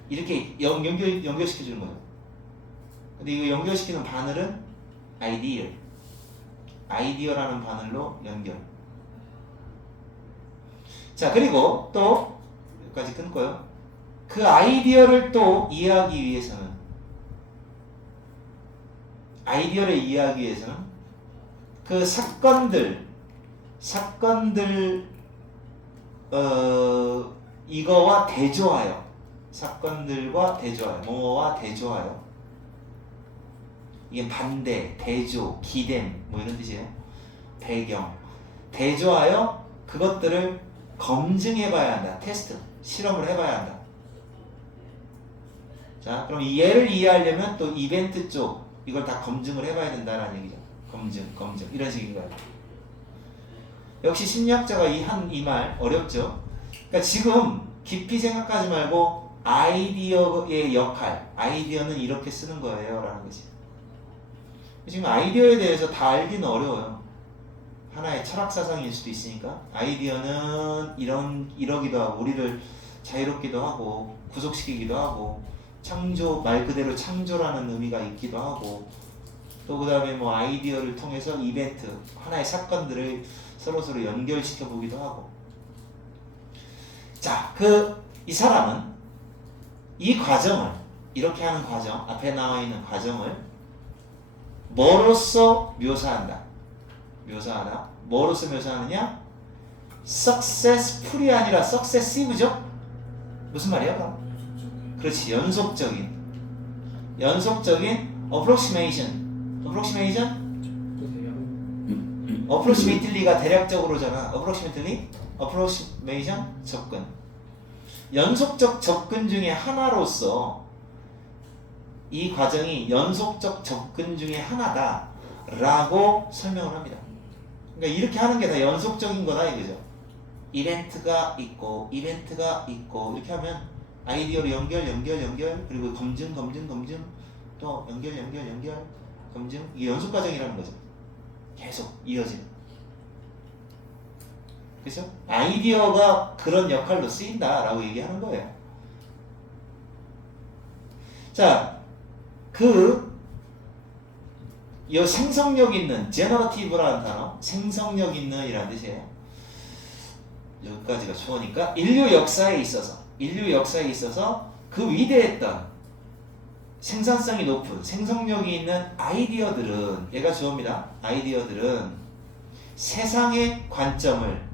이렇게 연결시켜주는 거죠. 근데 이거 연결시키는 바늘은 아이디어라는 바늘로 연결. 자, 그리고 또 여기까지 끊고요. 그 아이디어를 또 이해하기 위해서는 그 사건들 이거와 대조하여, 사건들과 대조하여, 뭐와 대조하여, 이게 반대, 대조, 기댐 뭐 이런 뜻이에요. 배경, 대조하여 그것들을 검증해봐야 한다. 테스트, 실험을 해봐야 한다. 자, 그럼 이 얘를 이해하려면 또 이벤트 쪽 이걸 다 검증을 해봐야 된다는 얘기죠. 검증 이런 식인 거예요. 역시 심리학자가 이 말 어렵죠. 그러니까 지금 깊이 생각하지 말고 아이디어의 역할, 아이디어는 이렇게 쓰는 거예요 라는 거지. 지금 아이디어에 대해서 다 알기는 어려워요. 하나의 철학사상일 수도 있으니까. 아이디어는 이러기도 하고, 우리를 자유롭기도 하고, 구속시키기도 하고, 창조, 말 그대로 창조라는 의미가 있기도 하고, 또 그 다음에 뭐 아이디어를 통해서 이벤트, 하나의 사건들을 서로 연결시켜 보기도 하고. 자, 이 사람은 이 과정을, 이렇게 하는 과정, 앞에 나와 있는 과정을 뭐로써 묘사하다. 뭐로써 묘사하느냐? successful이 아니라 successive죠? 무슨 말이야, 그럼? 그렇지, 연속적인 approximately가 대략적으로잖아. approximation 접근. 연속적 접근 중에 하나로서 이 과정이 연속적 접근 중에 하나다라고 설명을 합니다. 그러니까 이렇게 하는 게 다 연속적인 거다 이거죠. 이벤트가 있고 이렇게 하면 아이디어로 연결 그리고 검증 또 연결 검증, 이게 연속 과정이라는 거죠. 계속 이어지는. 그래서 아이디어가 그런 역할로 쓰인다라고 얘기하는 거예요. 자, 이 생성력 있는, generative라는 단어, 생성력 있는 이라는 뜻이에요. 여기까지가 좋으니까 인류 역사에 있어서 그 위대했던 생산성이 높은, 생성력이 있는 아이디어들은, 얘가 주어입니다. 아이디어들은 세상의 관점을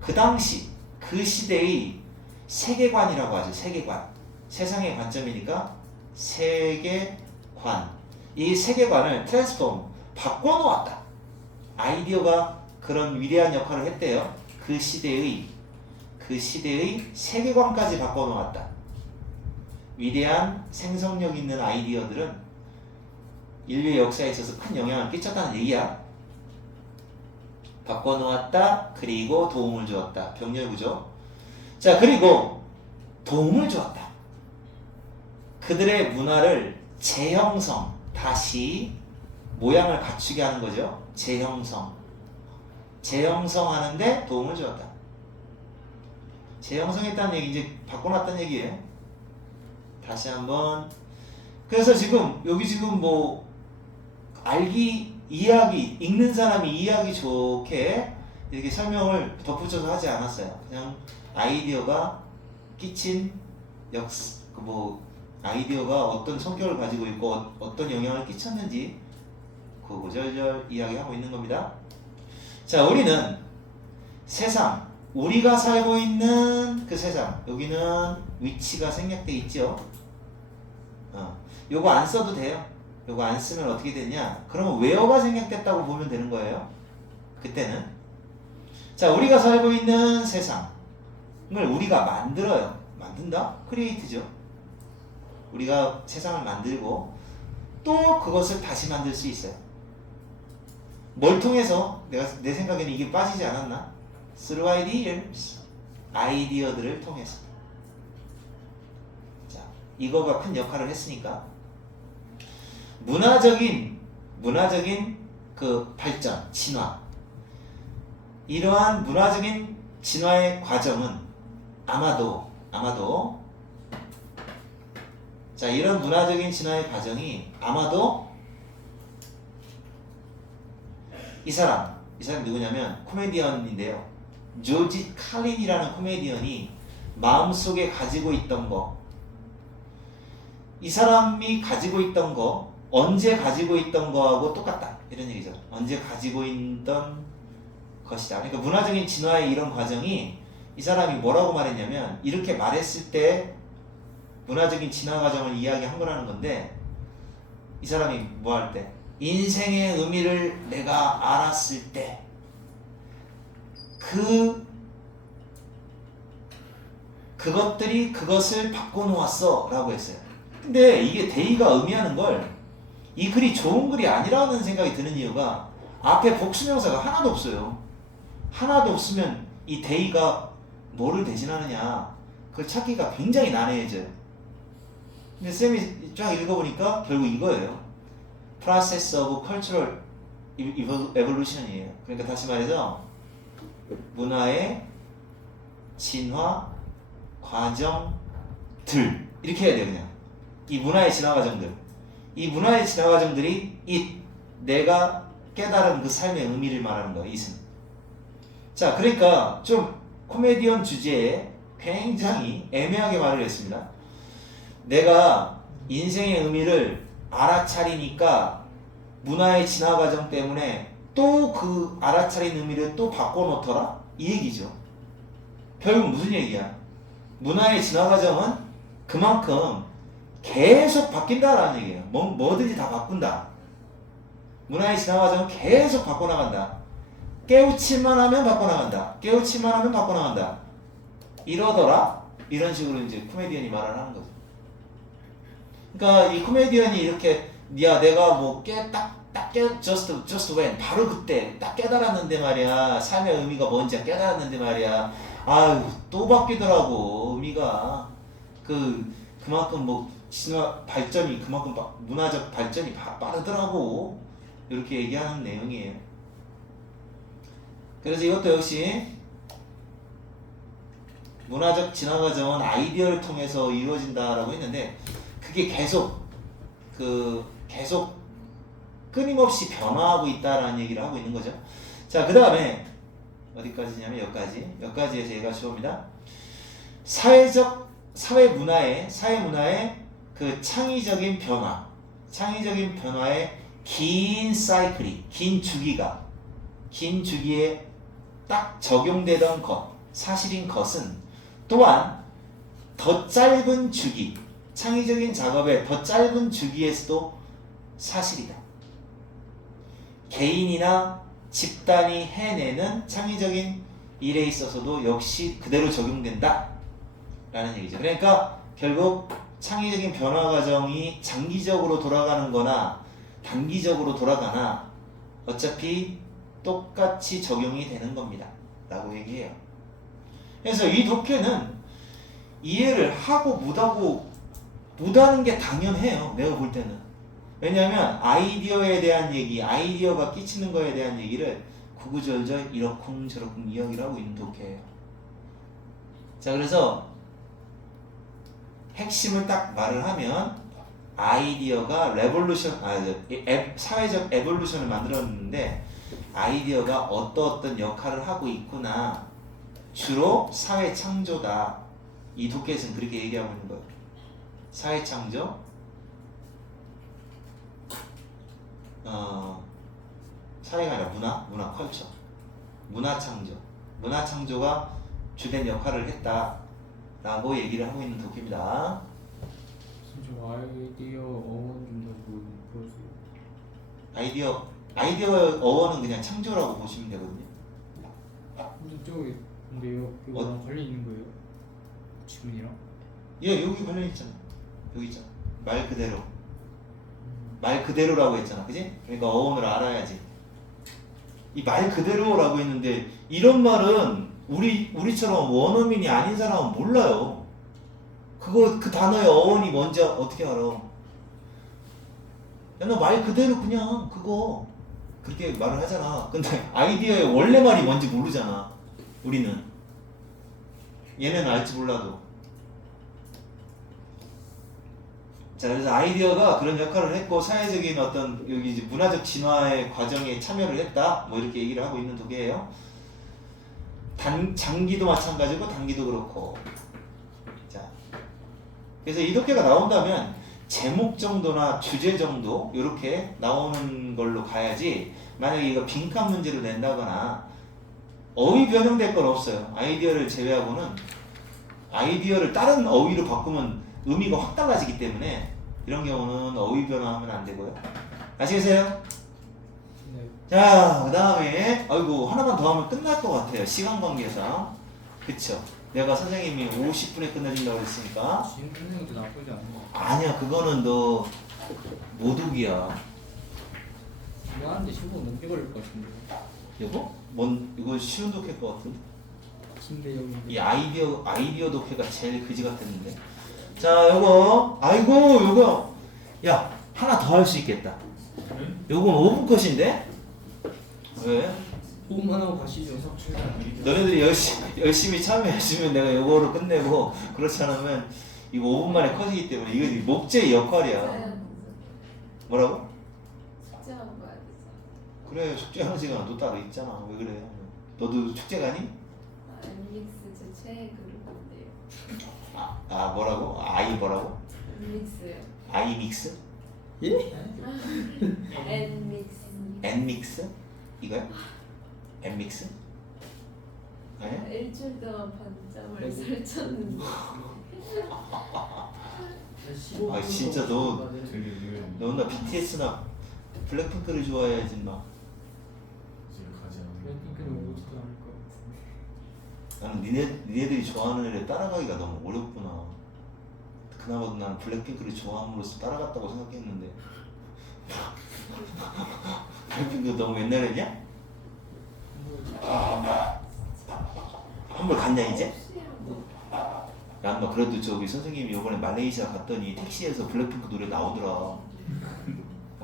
그 당시, 그 시대의 세계관이라고 하죠. 세계관. 세상의 관점이니까 세계관. 이 세계관을 트랜스폼, 바꿔놓았다. 아이디어가 그런 위대한 역할을 했대요. 그 시대의 세계관까지 바꿔놓았다. 위대한 생성력 있는 아이디어들은 인류의 역사에 있어서 큰 영향을 끼쳤다는 얘기야. 바꿔놓았다. 그리고 도움을 주었다. 병렬구조. 자, 그리고 도움을 주었다. 그들의 문화를 재형성, 다시 모양을 갖추게 하는 거죠. 재형성하는데 도움을 주었다. 재형성했다는 얘기, 이제 바꿔놨다는 얘기예요. 다시 한번. 그래서 여기 지금 뭐 읽는 사람이 이해하기 좋게 이렇게 설명을 덧붙여서 하지 않았어요. 그냥 아이디어가 끼친 아이디어가 어떤 성격을 가지고 있고 어떤 영향을 끼쳤는지 구구절절 이야기하고 있는 겁니다. 자, 우리는 세상, 우리가 살고 있는 그 세상, 여기는 위치가 생략돼 있죠. 요거 안 써도 돼요. 요거 안 쓰면 어떻게 되냐? 그러면 where가 생략됐다고 보면 되는 거예요. 그때는. 자, 우리가 살고 있는 세상을 우리가 만들어요. 만든다? 크리에이트죠. 우리가 세상을 만들고 또 그것을 다시 만들 수 있어요. 뭘 통해서? 내 생각에는 이게 빠지지 않았나? Through ideas. 아이디어들을 통해서. 자, 이거가 큰 역할을 했으니까. 문화적인 그 발전, 진화. 이러한 문화적인 진화의 과정은 아마도 자, 이런 문화적인 진화의 과정이 아마도 이 사람이 누구냐면 코미디언인데요. 조지 칼린이라는 코미디언이 마음속에 가지고 있던 거, 이 사람이 가지고 있던 거, 언제 가지고 있던 거하고 똑같다 이런 얘기죠. 언제 가지고 있던 것이다. 그러니까 문화적인 진화의 이런 과정이 이 사람이 뭐라고 말했냐면 이렇게 말했을 때 문화적인 진화 과정을 이야기한 거라는 건데, 이 사람이 뭐 할 때 인생의 의미를 내가 알았을 때 그것들이 그것을 바꿔놓았어 라고 했어요. 근데 이게 데이가 의미하는 걸 이 글이 좋은 글이 아니라는 생각이 드는 이유가 앞에 복수명사가 하나도 없어요. 하나도 없으면 이 데이가 뭐를 대신하느냐 그걸 찾기가 굉장히 난해해져요. 근데 쌤이 쫙 읽어보니까 결국 이거예요. Process of Cultural Evolution이에요. 그러니까 다시 말해서 문화의 진화 과정들 이렇게 해야 돼요. 그냥 이 문화의 진화 과정들, 이 문화의 진화 과정들이 내가 깨달은 그 삶의 의미를 말하는 거예요. 이승. 자, 그러니까 좀 코미디언 주제에 굉장히 애매하게 말을 했습니다. 내가 인생의 의미를 알아차리니까 문화의 진화 과정 때문에 또 그 알아차린 의미를 또 바꿔놓더라? 이 얘기죠. 결국 무슨 얘기야? 문화의 진화 과정은 그만큼 계속 바뀐다라는 얘기예요. 뭐든지 다 바꾼다. 문화의 진화 과정은 계속 바꿔나간다. 깨우칠만 하면 바꿔나간다. 깨우칠만 하면 바꿔나간다. 이러더라? 이런 식으로 이제 코미디언이 말을 하는 거죠. 그러니까 이 코미디언이 이렇게 야 내가 뭐 just when 바로 그때 딱 깨달았는데 말이야, 삶의 의미가 뭔지 깨달았는데 말이야, 아유 또 바뀌더라고 의미가. 그만큼 뭐 진화 발전이 그만큼 문화적 발전이 빠르더라고 이렇게 얘기하는 내용이에요. 그래서 이것도 역시 문화적 진화 과정은 아이디어를 통해서 이루어진다라고 했는데 그게 계속 끊임없이 변화하고 있다라는 얘기를 하고 있는 거죠. 자, 그 다음에 어디까지냐면 여기까지에서 얘가 주어입니다. 사회 문화의 그 창의적인 변화의 긴 사이클이, 긴 주기에 딱 적용되던 사실인 것은 또한 더 짧은 주기, 창의적인 작업의 더 짧은 주기에서도 사실이다. 개인이나 집단이 해내는 창의적인 일에 있어서도 역시 그대로 적용된다 라는 얘기죠. 그러니까 결국 창의적인 변화 과정이 장기적으로 돌아가는 거나 단기적으로 돌아가나 어차피 똑같이 적용이 되는 겁니다 라고 얘기해요. 그래서 이 독해는 이해를 하고 못하는 게 당연해요. 내가 볼 때는. 왜냐하면 아이디어에 대한 얘기, 아이디어가 끼치는 거에 대한 얘기를 구구절절 이러쿵저러쿵 이야기를 하고 있는 독해예요. 자, 그래서 핵심을 딱 말을 하면 아이디어가 사회적 에볼루션을 만들었는데 아이디어가 어떤 역할을 하고 있구나. 주로 사회 창조다. 이 독해에서는 그렇게 얘기하고 있는 거예요. 사회 창조, 사회가 아니라 문화 컬처, 문화 창조가 주된 역할을 했다라고 얘기를 하고 있는 독해입니다. 진짜 아이디어 어원 좀 더 보여주세요. 아이디어 어원은 그냥 창조라고 보시면 되거든요. 근데 저기 근데요 그거랑 관련 있는 거예요? 지문이랑? 예, 여기 관련 있잖아. 여기 있잖아. 말 그대로라고 했잖아, 그지? 그러니까 어원을 알아야지. 이 말 그대로라고 했는데 이런 말은 우리처럼 원어민이 아닌 사람은 몰라요. 그 단어의 어원이 뭔지 어떻게 알아? 야, 너 말 그대로 그냥 그거 그렇게 말을 하잖아. 근데 아이디어의 원래 말이 뭔지 모르잖아. 우리는. 얘는 알지 몰라도. 자, 그래서 아이디어가 그런 역할을 했고 사회적인 어떤 여기 이제 문화적 진화의 과정에 참여를 했다. 뭐 이렇게 얘기를 하고 있는 독해예요. 장기도 마찬가지고 단기도 그렇고. 자, 그래서 이 독해가 나온다면 제목 정도나 주제 정도 이렇게 나오는 걸로 가야지. 만약에 이거 빈칸 문제로 낸다거나 어휘 변형될 건 없어요. 아이디어를 제외하고는 아이디어를 다른 어휘로 바꾸면 의미가 확 달라지기 때문에 이런 경우는 어휘 변화하면 안 되고요. 아시겠어요? 네. 자, 그 다음에 아이고 하나만 더 하면 끝날 것 같아요. 시간 관계상. 그쵸? 내가 선생님이 50분에 끝내준다고 그랬으니까 지금 끝내는 것도 나쁘지 않은 것 같아. 아니야, 그거는 너 모독이야. 이거 하는데 15분 넘게 걸릴 것 같은데. 이거? 이거 쉬운 독해일 것 같은데? 김대영인데. 이 아이디어 독해가 제일 그지 같았는데. 자, 요거 야, 하나 더 할 수 있겠다. 그래? 요건 5분 컷인데? 왜? 5분 하고 가시죠. 계속 최대한 미리 너네들이 열심히 참여해주면 내가 요거로 끝내고, 그렇지 않으면 이거 5분 만에 컷이기 때문에 이거 목재의 역할이야. 뭐라고? 숙제하고 가야 되잖아. 그래, 숙제하는 시간 너 따로 있잖아. 왜 그래? 너도 축제 가니? 엠믹스 제 최애 그룹인데요. 뭐라고? 뭐라고? 엠믹스요. 아이믹스? 예? 엠믹스. 엔믹스? 이거야? 엔믹스? 아니야? 일주일 동안 반점을 설쳤는데. 진짜 너 되게 의외로 나 BTS나 블랙핑크를 좋아해야지 마. 이제 가지 않는 블랙핑크는 오지도 않을 것 같은데. 나는 니네들이 좋아하는 애를 따라가기가 너무 어렵구나. 그나마도 나는 블랙핑크를 좋아함으로써 따라갔다고 생각했는데 블랙핑크 너무 옛날 애냐? 한번 갔냐 이제? 야, 너 그래도 저기 선생님이 이번에 말레이시아 갔더니 택시에서 블랙핑크 노래 나오더라.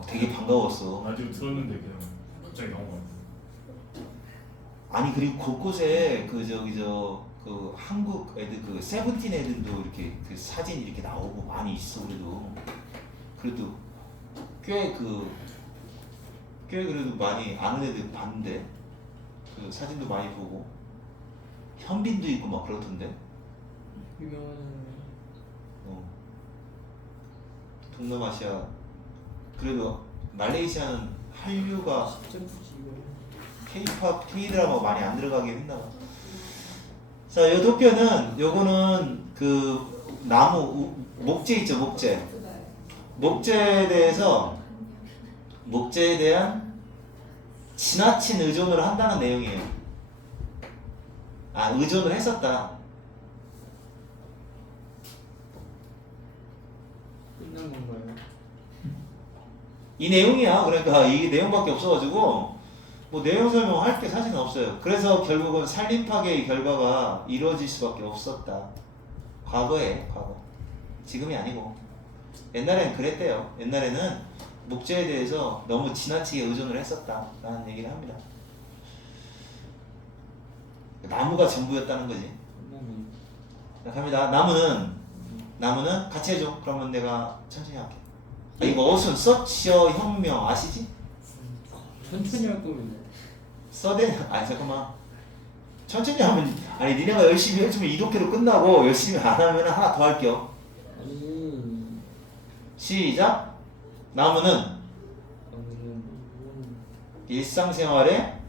되게 반가웠어. 라디오 틀었는데 그냥 갑자기 나온 거 같아. 아니 그리고 곳곳에 그 한국 애들 그 세븐틴 애들도 이렇게 그 사진 이렇게 나오고 많이 있어. 그래도 꽤 그래도 많이 아는 애들 봤는데 그 사진도 많이 보고 현빈도 있고 막 그렇던데. 유명한 동남아시아 그래도 말레이시아는 한류가 점프지 이거. K-팝, K-드라마 많이 안 들어가게 했나 봐. 자, 요 도쿄는 요거는 그 나무 목재 있죠, 목재. 목재에 대한 지나친 의존을 한다는 내용이에요. 의존을 했었다. 끝난 건가요? 이 내용이야. 그러니까 이 내용밖에 없어가지고 뭐 내용 설명할 게 사실은 없어요. 그래서 결국은 산림 파괴의 결과가 이루어질 수밖에 없었다. 과거. 지금이 아니고. 옛날에는 그랬대요. 옛날에는 목재에 대해서 너무 지나치게 의존을 했었다라는 얘기를 합니다. 나무가 전부였다는 거지. 끝나면 자, 갑니다. 나무는 같이 해줘. 그러면 내가 천천히 할게. 이거 어순 서치어 혁명 아시지? 천천히 할 거면 잠깐만. 천천히 하면 니네가 열심히 해주면 이독해로 끝나고 열심히 안 하면 하나 더 할게요. 시작. 나무는 일상생활에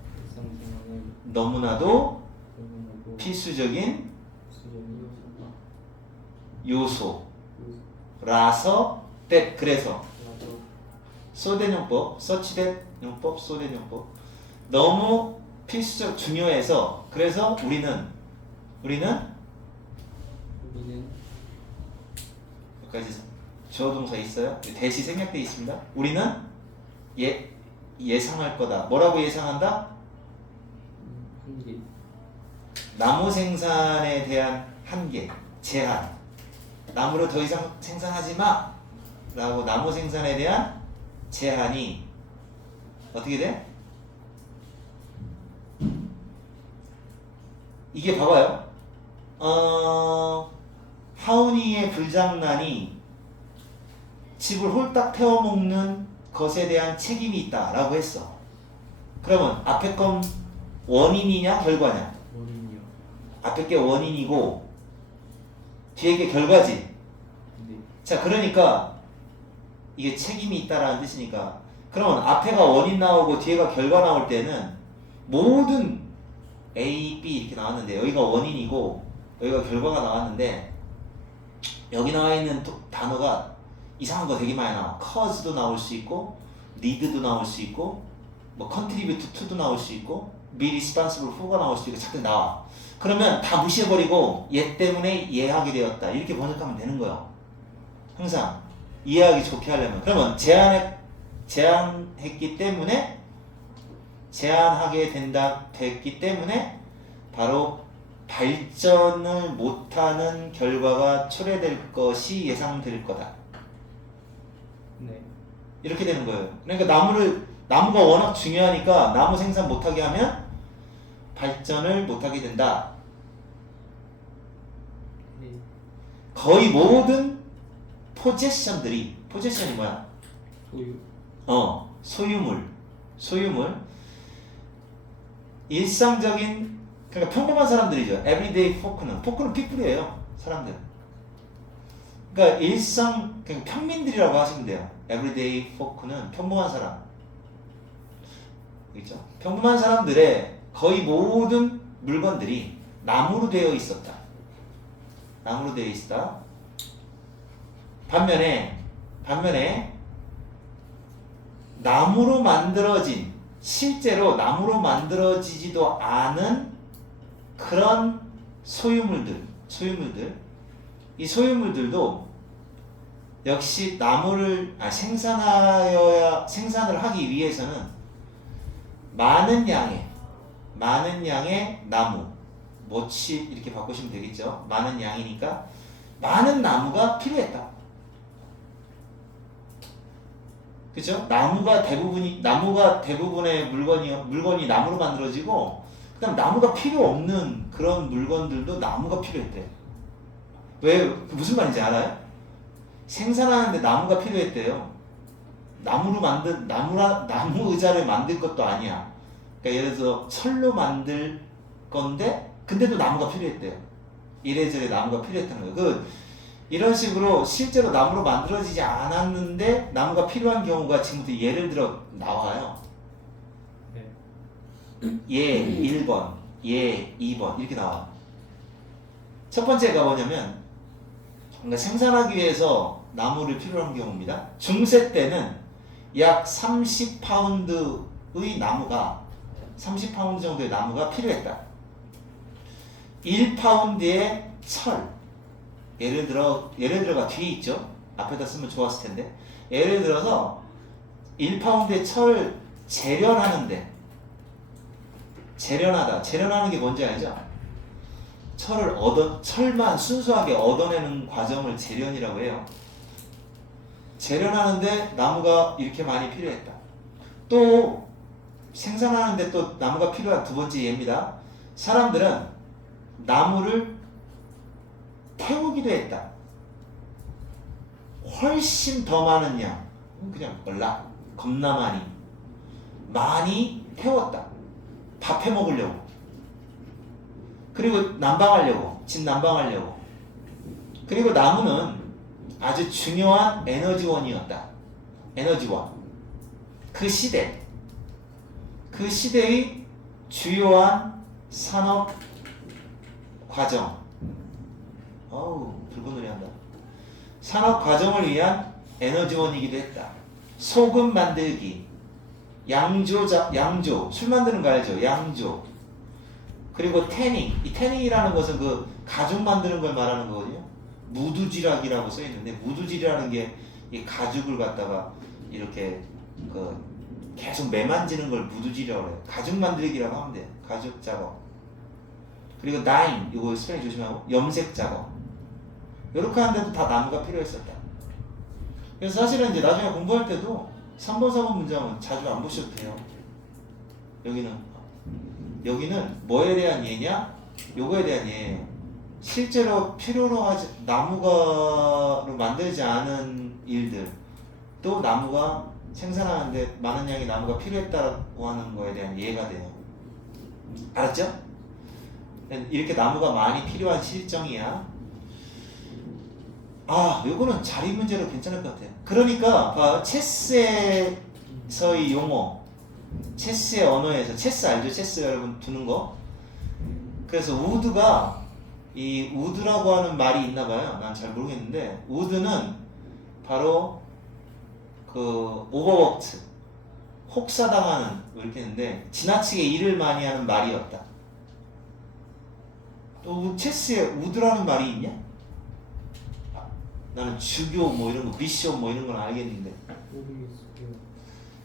너무나도 필수적인 요소라서 그래서 소대용법, 서치대용법, 소대용법 너무 필수적 중요해서 그래서 우리는 여기까지 주어 동사 있어요? 대시 생략돼 있습니다. 우리는 예상할 거다. 뭐라고 예상한다? 한계. 나무 생산에 대한 한계, 제한. 나무를 더 이상 생산하지 마! 라고 나무 생산에 대한 제한이 어떻게 돼? 이게 봐봐요. 하온이의 불장난이 집을 홀딱 태워먹는 것에 대한 책임이 있다라고 했어. 그러면 앞에 건 원인이냐 결과냐? 원인이요. 앞에 게 원인이고 뒤에 게 결과지. 네. 자, 그러니까 이게 책임이 있다라는 뜻이니까 그러면 앞에가 원인 나오고 뒤에가 결과 나올 때는 모든 A, B 이렇게 나왔는데 여기가 원인이고 여기가 결과가 나왔는데 여기 나와 있는 단어가 이상한 거 되게 많이 나와. cause도 나올 수 있고 need도 나올 수 있고 뭐 contribute to도 나올 수 있고 be responsible for가 나올 수 있고 자꾸 나와. 그러면 다 무시해버리고 얘 때문에 이해하게 되었다 이렇게 번역하면 되는 거예요. 항상 이해하기 좋게 하려면. 그러면 제한했기 때문에 제한하게 됐기 때문에 바로 발전을 못하는 결과가 초래될 것이 예상될 거다. 네. 이렇게 되는 거예요. 그러니까 나무가 워낙 중요하니까 나무 생산 못하게 하면 발전을 못하게 된다. 네. 거의 모든 포제션이 뭐야? 소유. 소유물. 일상적인 그러니까 평범한 사람들이죠. everyday 포크는 people이에요. 사람들. 그러니까 그냥 평민들이라고 하시면 돼요. everyday 포크는 평범한 사람. 그렇죠? 평범한 사람들의 거의 모든 물건들이 나무로 되어 있었다. 나무로 되어 있다. 반면에 실제로 나무로 만들어지지도 않은 그런 소유물들. 이 소유물들도 역시 나무를 생산을 하기 위해서는 많은 양의 나무, 모칩 이렇게 바꾸시면 되겠죠. 많은 양이니까 많은 나무가 필요했다. 그죠? 나무가 대부분의 물건이 나무로 만들어지고, 그다음 나무가 필요 없는 그런 물건들도 나무가 필요했대. 왜? 무슨 말인지 알아요? 생산하는데 나무가 필요했대요. 나무 의자를 만들 것도 아니야. 그러니까 예를 들어서 철로 만들 건데, 근데도 나무가 필요했대요. 이래저래 나무가 필요했다는 거예요. 이런 식으로 실제로 나무로 만들어지지 않았는데 나무가 필요한 경우가 지금부터 예를 들어 나와요. 네. 예 1번, 예 2번 이렇게 나와요. 첫 번째가 뭐냐면 그러니까 생산하기 위해서 나무를 필요로 한 경우입니다. 중세 때는 약 30파운드의 나무가 30파운드 정도의 나무가 필요했다. 1파운드의 철, 예를 들어가 뒤에 있죠. 앞에다 쓰면 좋았을 텐데. 예를 들어서 1파운드의 철 재련하는데, 재련하는 게 뭔지 알죠? 철만 순수하게 얻어내는 과정을 재련이라고 해요. 재련하는데 나무가 이렇게 많이 필요했다. 또 생산하는데 또 나무가 필요한 두 번째 예입니다. 사람들은 나무를 태우기도 했다. 훨씬 더 많은 양, 그냥 겁나 많이 태웠다. 밥 해 먹으려고. 그리고 집 난방하려고. 그리고 나무는 아주 중요한 에너지원이었다. 에너지원. 그 시대의 주요한 산업 과정. 붉은 놀이 한다. 산업 과정을 위한 에너지원이기도 했다. 소금 만들기, 양조, 술 만드는 거 알죠? 양조. 그리고 태닝. 이 태닝이라는 것은 그 가죽 만드는 걸 말하는 거거든요. 무두지락이라고 써 있는데, 무두질이라는 게 이 가죽을 갖다가 이렇게 계속 매만지는 걸 무두질이라고 해요. 가죽 만들기라고 하면 돼요. 가죽 작업. 그리고 다잉, 이거 스펠링 조심하고, 염색 작업. 이렇게 하는데도 다 나무가 필요했었다. 그래서 사실은 이제 나중에 공부할 때도 3번, 4번 문장은 자주 안 보셔도 돼요. 여기는 뭐에 대한 예냐? 요거에 대한 예예요. 실제로 필요로 나무로 만들지 않은 일들, 또 나무가 생산하는데 많은 양의 나무가 필요했다고 하는 거에 대한 이해가 돼요. 알았죠? 이렇게 나무가 많이 필요한 실정이야. 아, 요거는 자리 문제로 괜찮을 것 같아요. 그러니까 봐, 체스에서의 용어, 체스의 언어에서, 체스 알죠? 체스 여러분 두는 거. 그래서 우드가, 이 우드라고 하는 말이 있나 봐요. 난 잘 모르겠는데 우드는 바로 그 오버워크드, 혹사당하는 이렇게 했는데 지나치게 일을 많이 하는 말이었다. 또 체스에 우드라는 말이 있냐? 나는 주교 뭐 이런 거, 비숍 뭐 이런 건 알겠는데. 모르겠어요.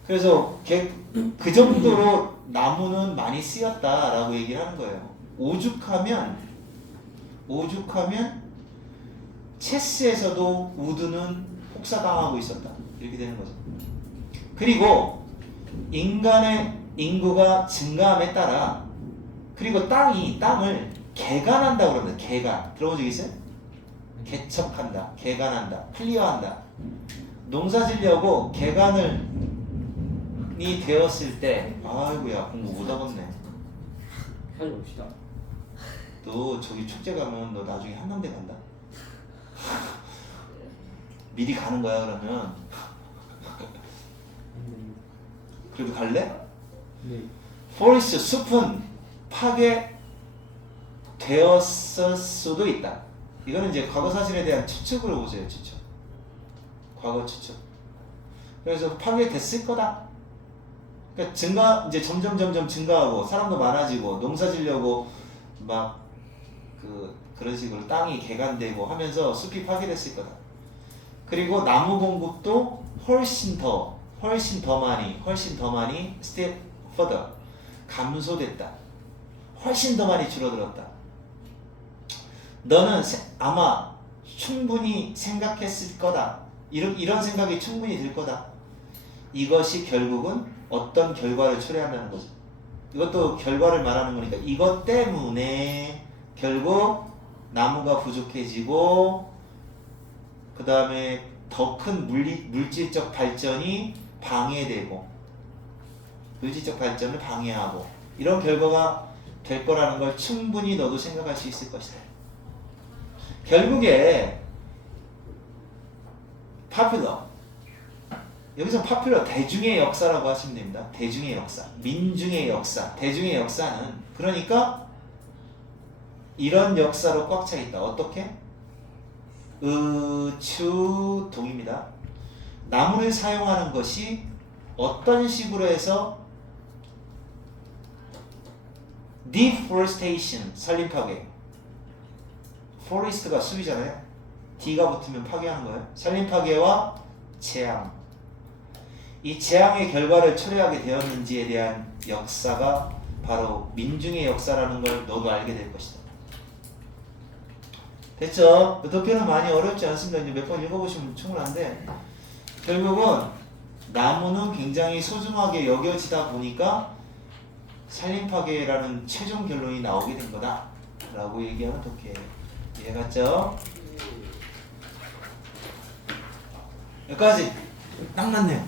그래서 그 정도로 나무는 많이 쓰였다라고 얘기를 하는 거예요. 오죽하면 체스에서도 우드는 혹사당하고 있었다. 이렇게 되는 거죠. 그리고 인간의 인구가 증가함에 따라 그리고 땅을 개간한다고 그럽니다. 개간. 들어본 적 있어요? 개척한다, 개간한다, 클리어한다. 농사 지려고 개간이 되었을 때 아이고야 공부 못하겠네. 하지 맙시다. 너 저기 축제 가면 너 나중에 한남대 간다. 미리 가는 거야 그러면. 그래도 갈래? 네. 포레스트 숲은 파괴되었을 수도 있다. 이거는 이제 과거 사실에 대한 추측으로 보세요. 추측. 과거 추측. 그래서 파괴됐을 거다. 그러니까 이제 점점 증가하고 사람도 많아지고 농사 지려고 막 그런 식으로 땅이 개간되고 하면서 숲이 파괴됐을 거다. 그리고 나무 공급도 훨씬 더 많이 step further 감소됐다. 훨씬 더 많이 줄어들었다. 너는 아마 충분히 생각했을 거다. 이런 생각이 충분히 들 거다. 이것이 결국은 어떤 결과를 초래한다는 거죠. 이것도 결과를 말하는 거니까 이것 때문에 결국 나무가 부족해지고 그 다음에 더 큰 물질적 발전이 방해되고 물질적 발전을 방해하고 이런 결과가 될 거라는 걸 충분히 너도 생각할 수 있을 것이다. 결국에 popular 여기서 popular 대중의 역사라고 하시면 됩니다. 대중의 역사, 민중의 역사, 대중의 역사는 그러니까 이런 역사로 꽉 차 있다. 어떻게? 의추동입니다. 나무를 사용하는 것이 어떤 식으로 해서 deforestation, 산림 파괴. forest가 숲이잖아요. D가 붙으면 파괴하는 거예요. 산림 파괴와 재앙. 이 재앙의 결과를 초래하게 되었는지에 대한 역사가 바로 민중의 역사라는 걸 너도 알게 될 것이다. 됐죠? 도표는 많이 어렵지 않습니다. 이제 몇 번 읽어보시면 충분한데 결국은 나무는 굉장히 소중하게 여겨지다 보니까 산림 파괴라는 최종 결론이 나오게 된 거다 라고 얘기하는 독해예요. 이해갔죠? 여기까지 딱 맞네요.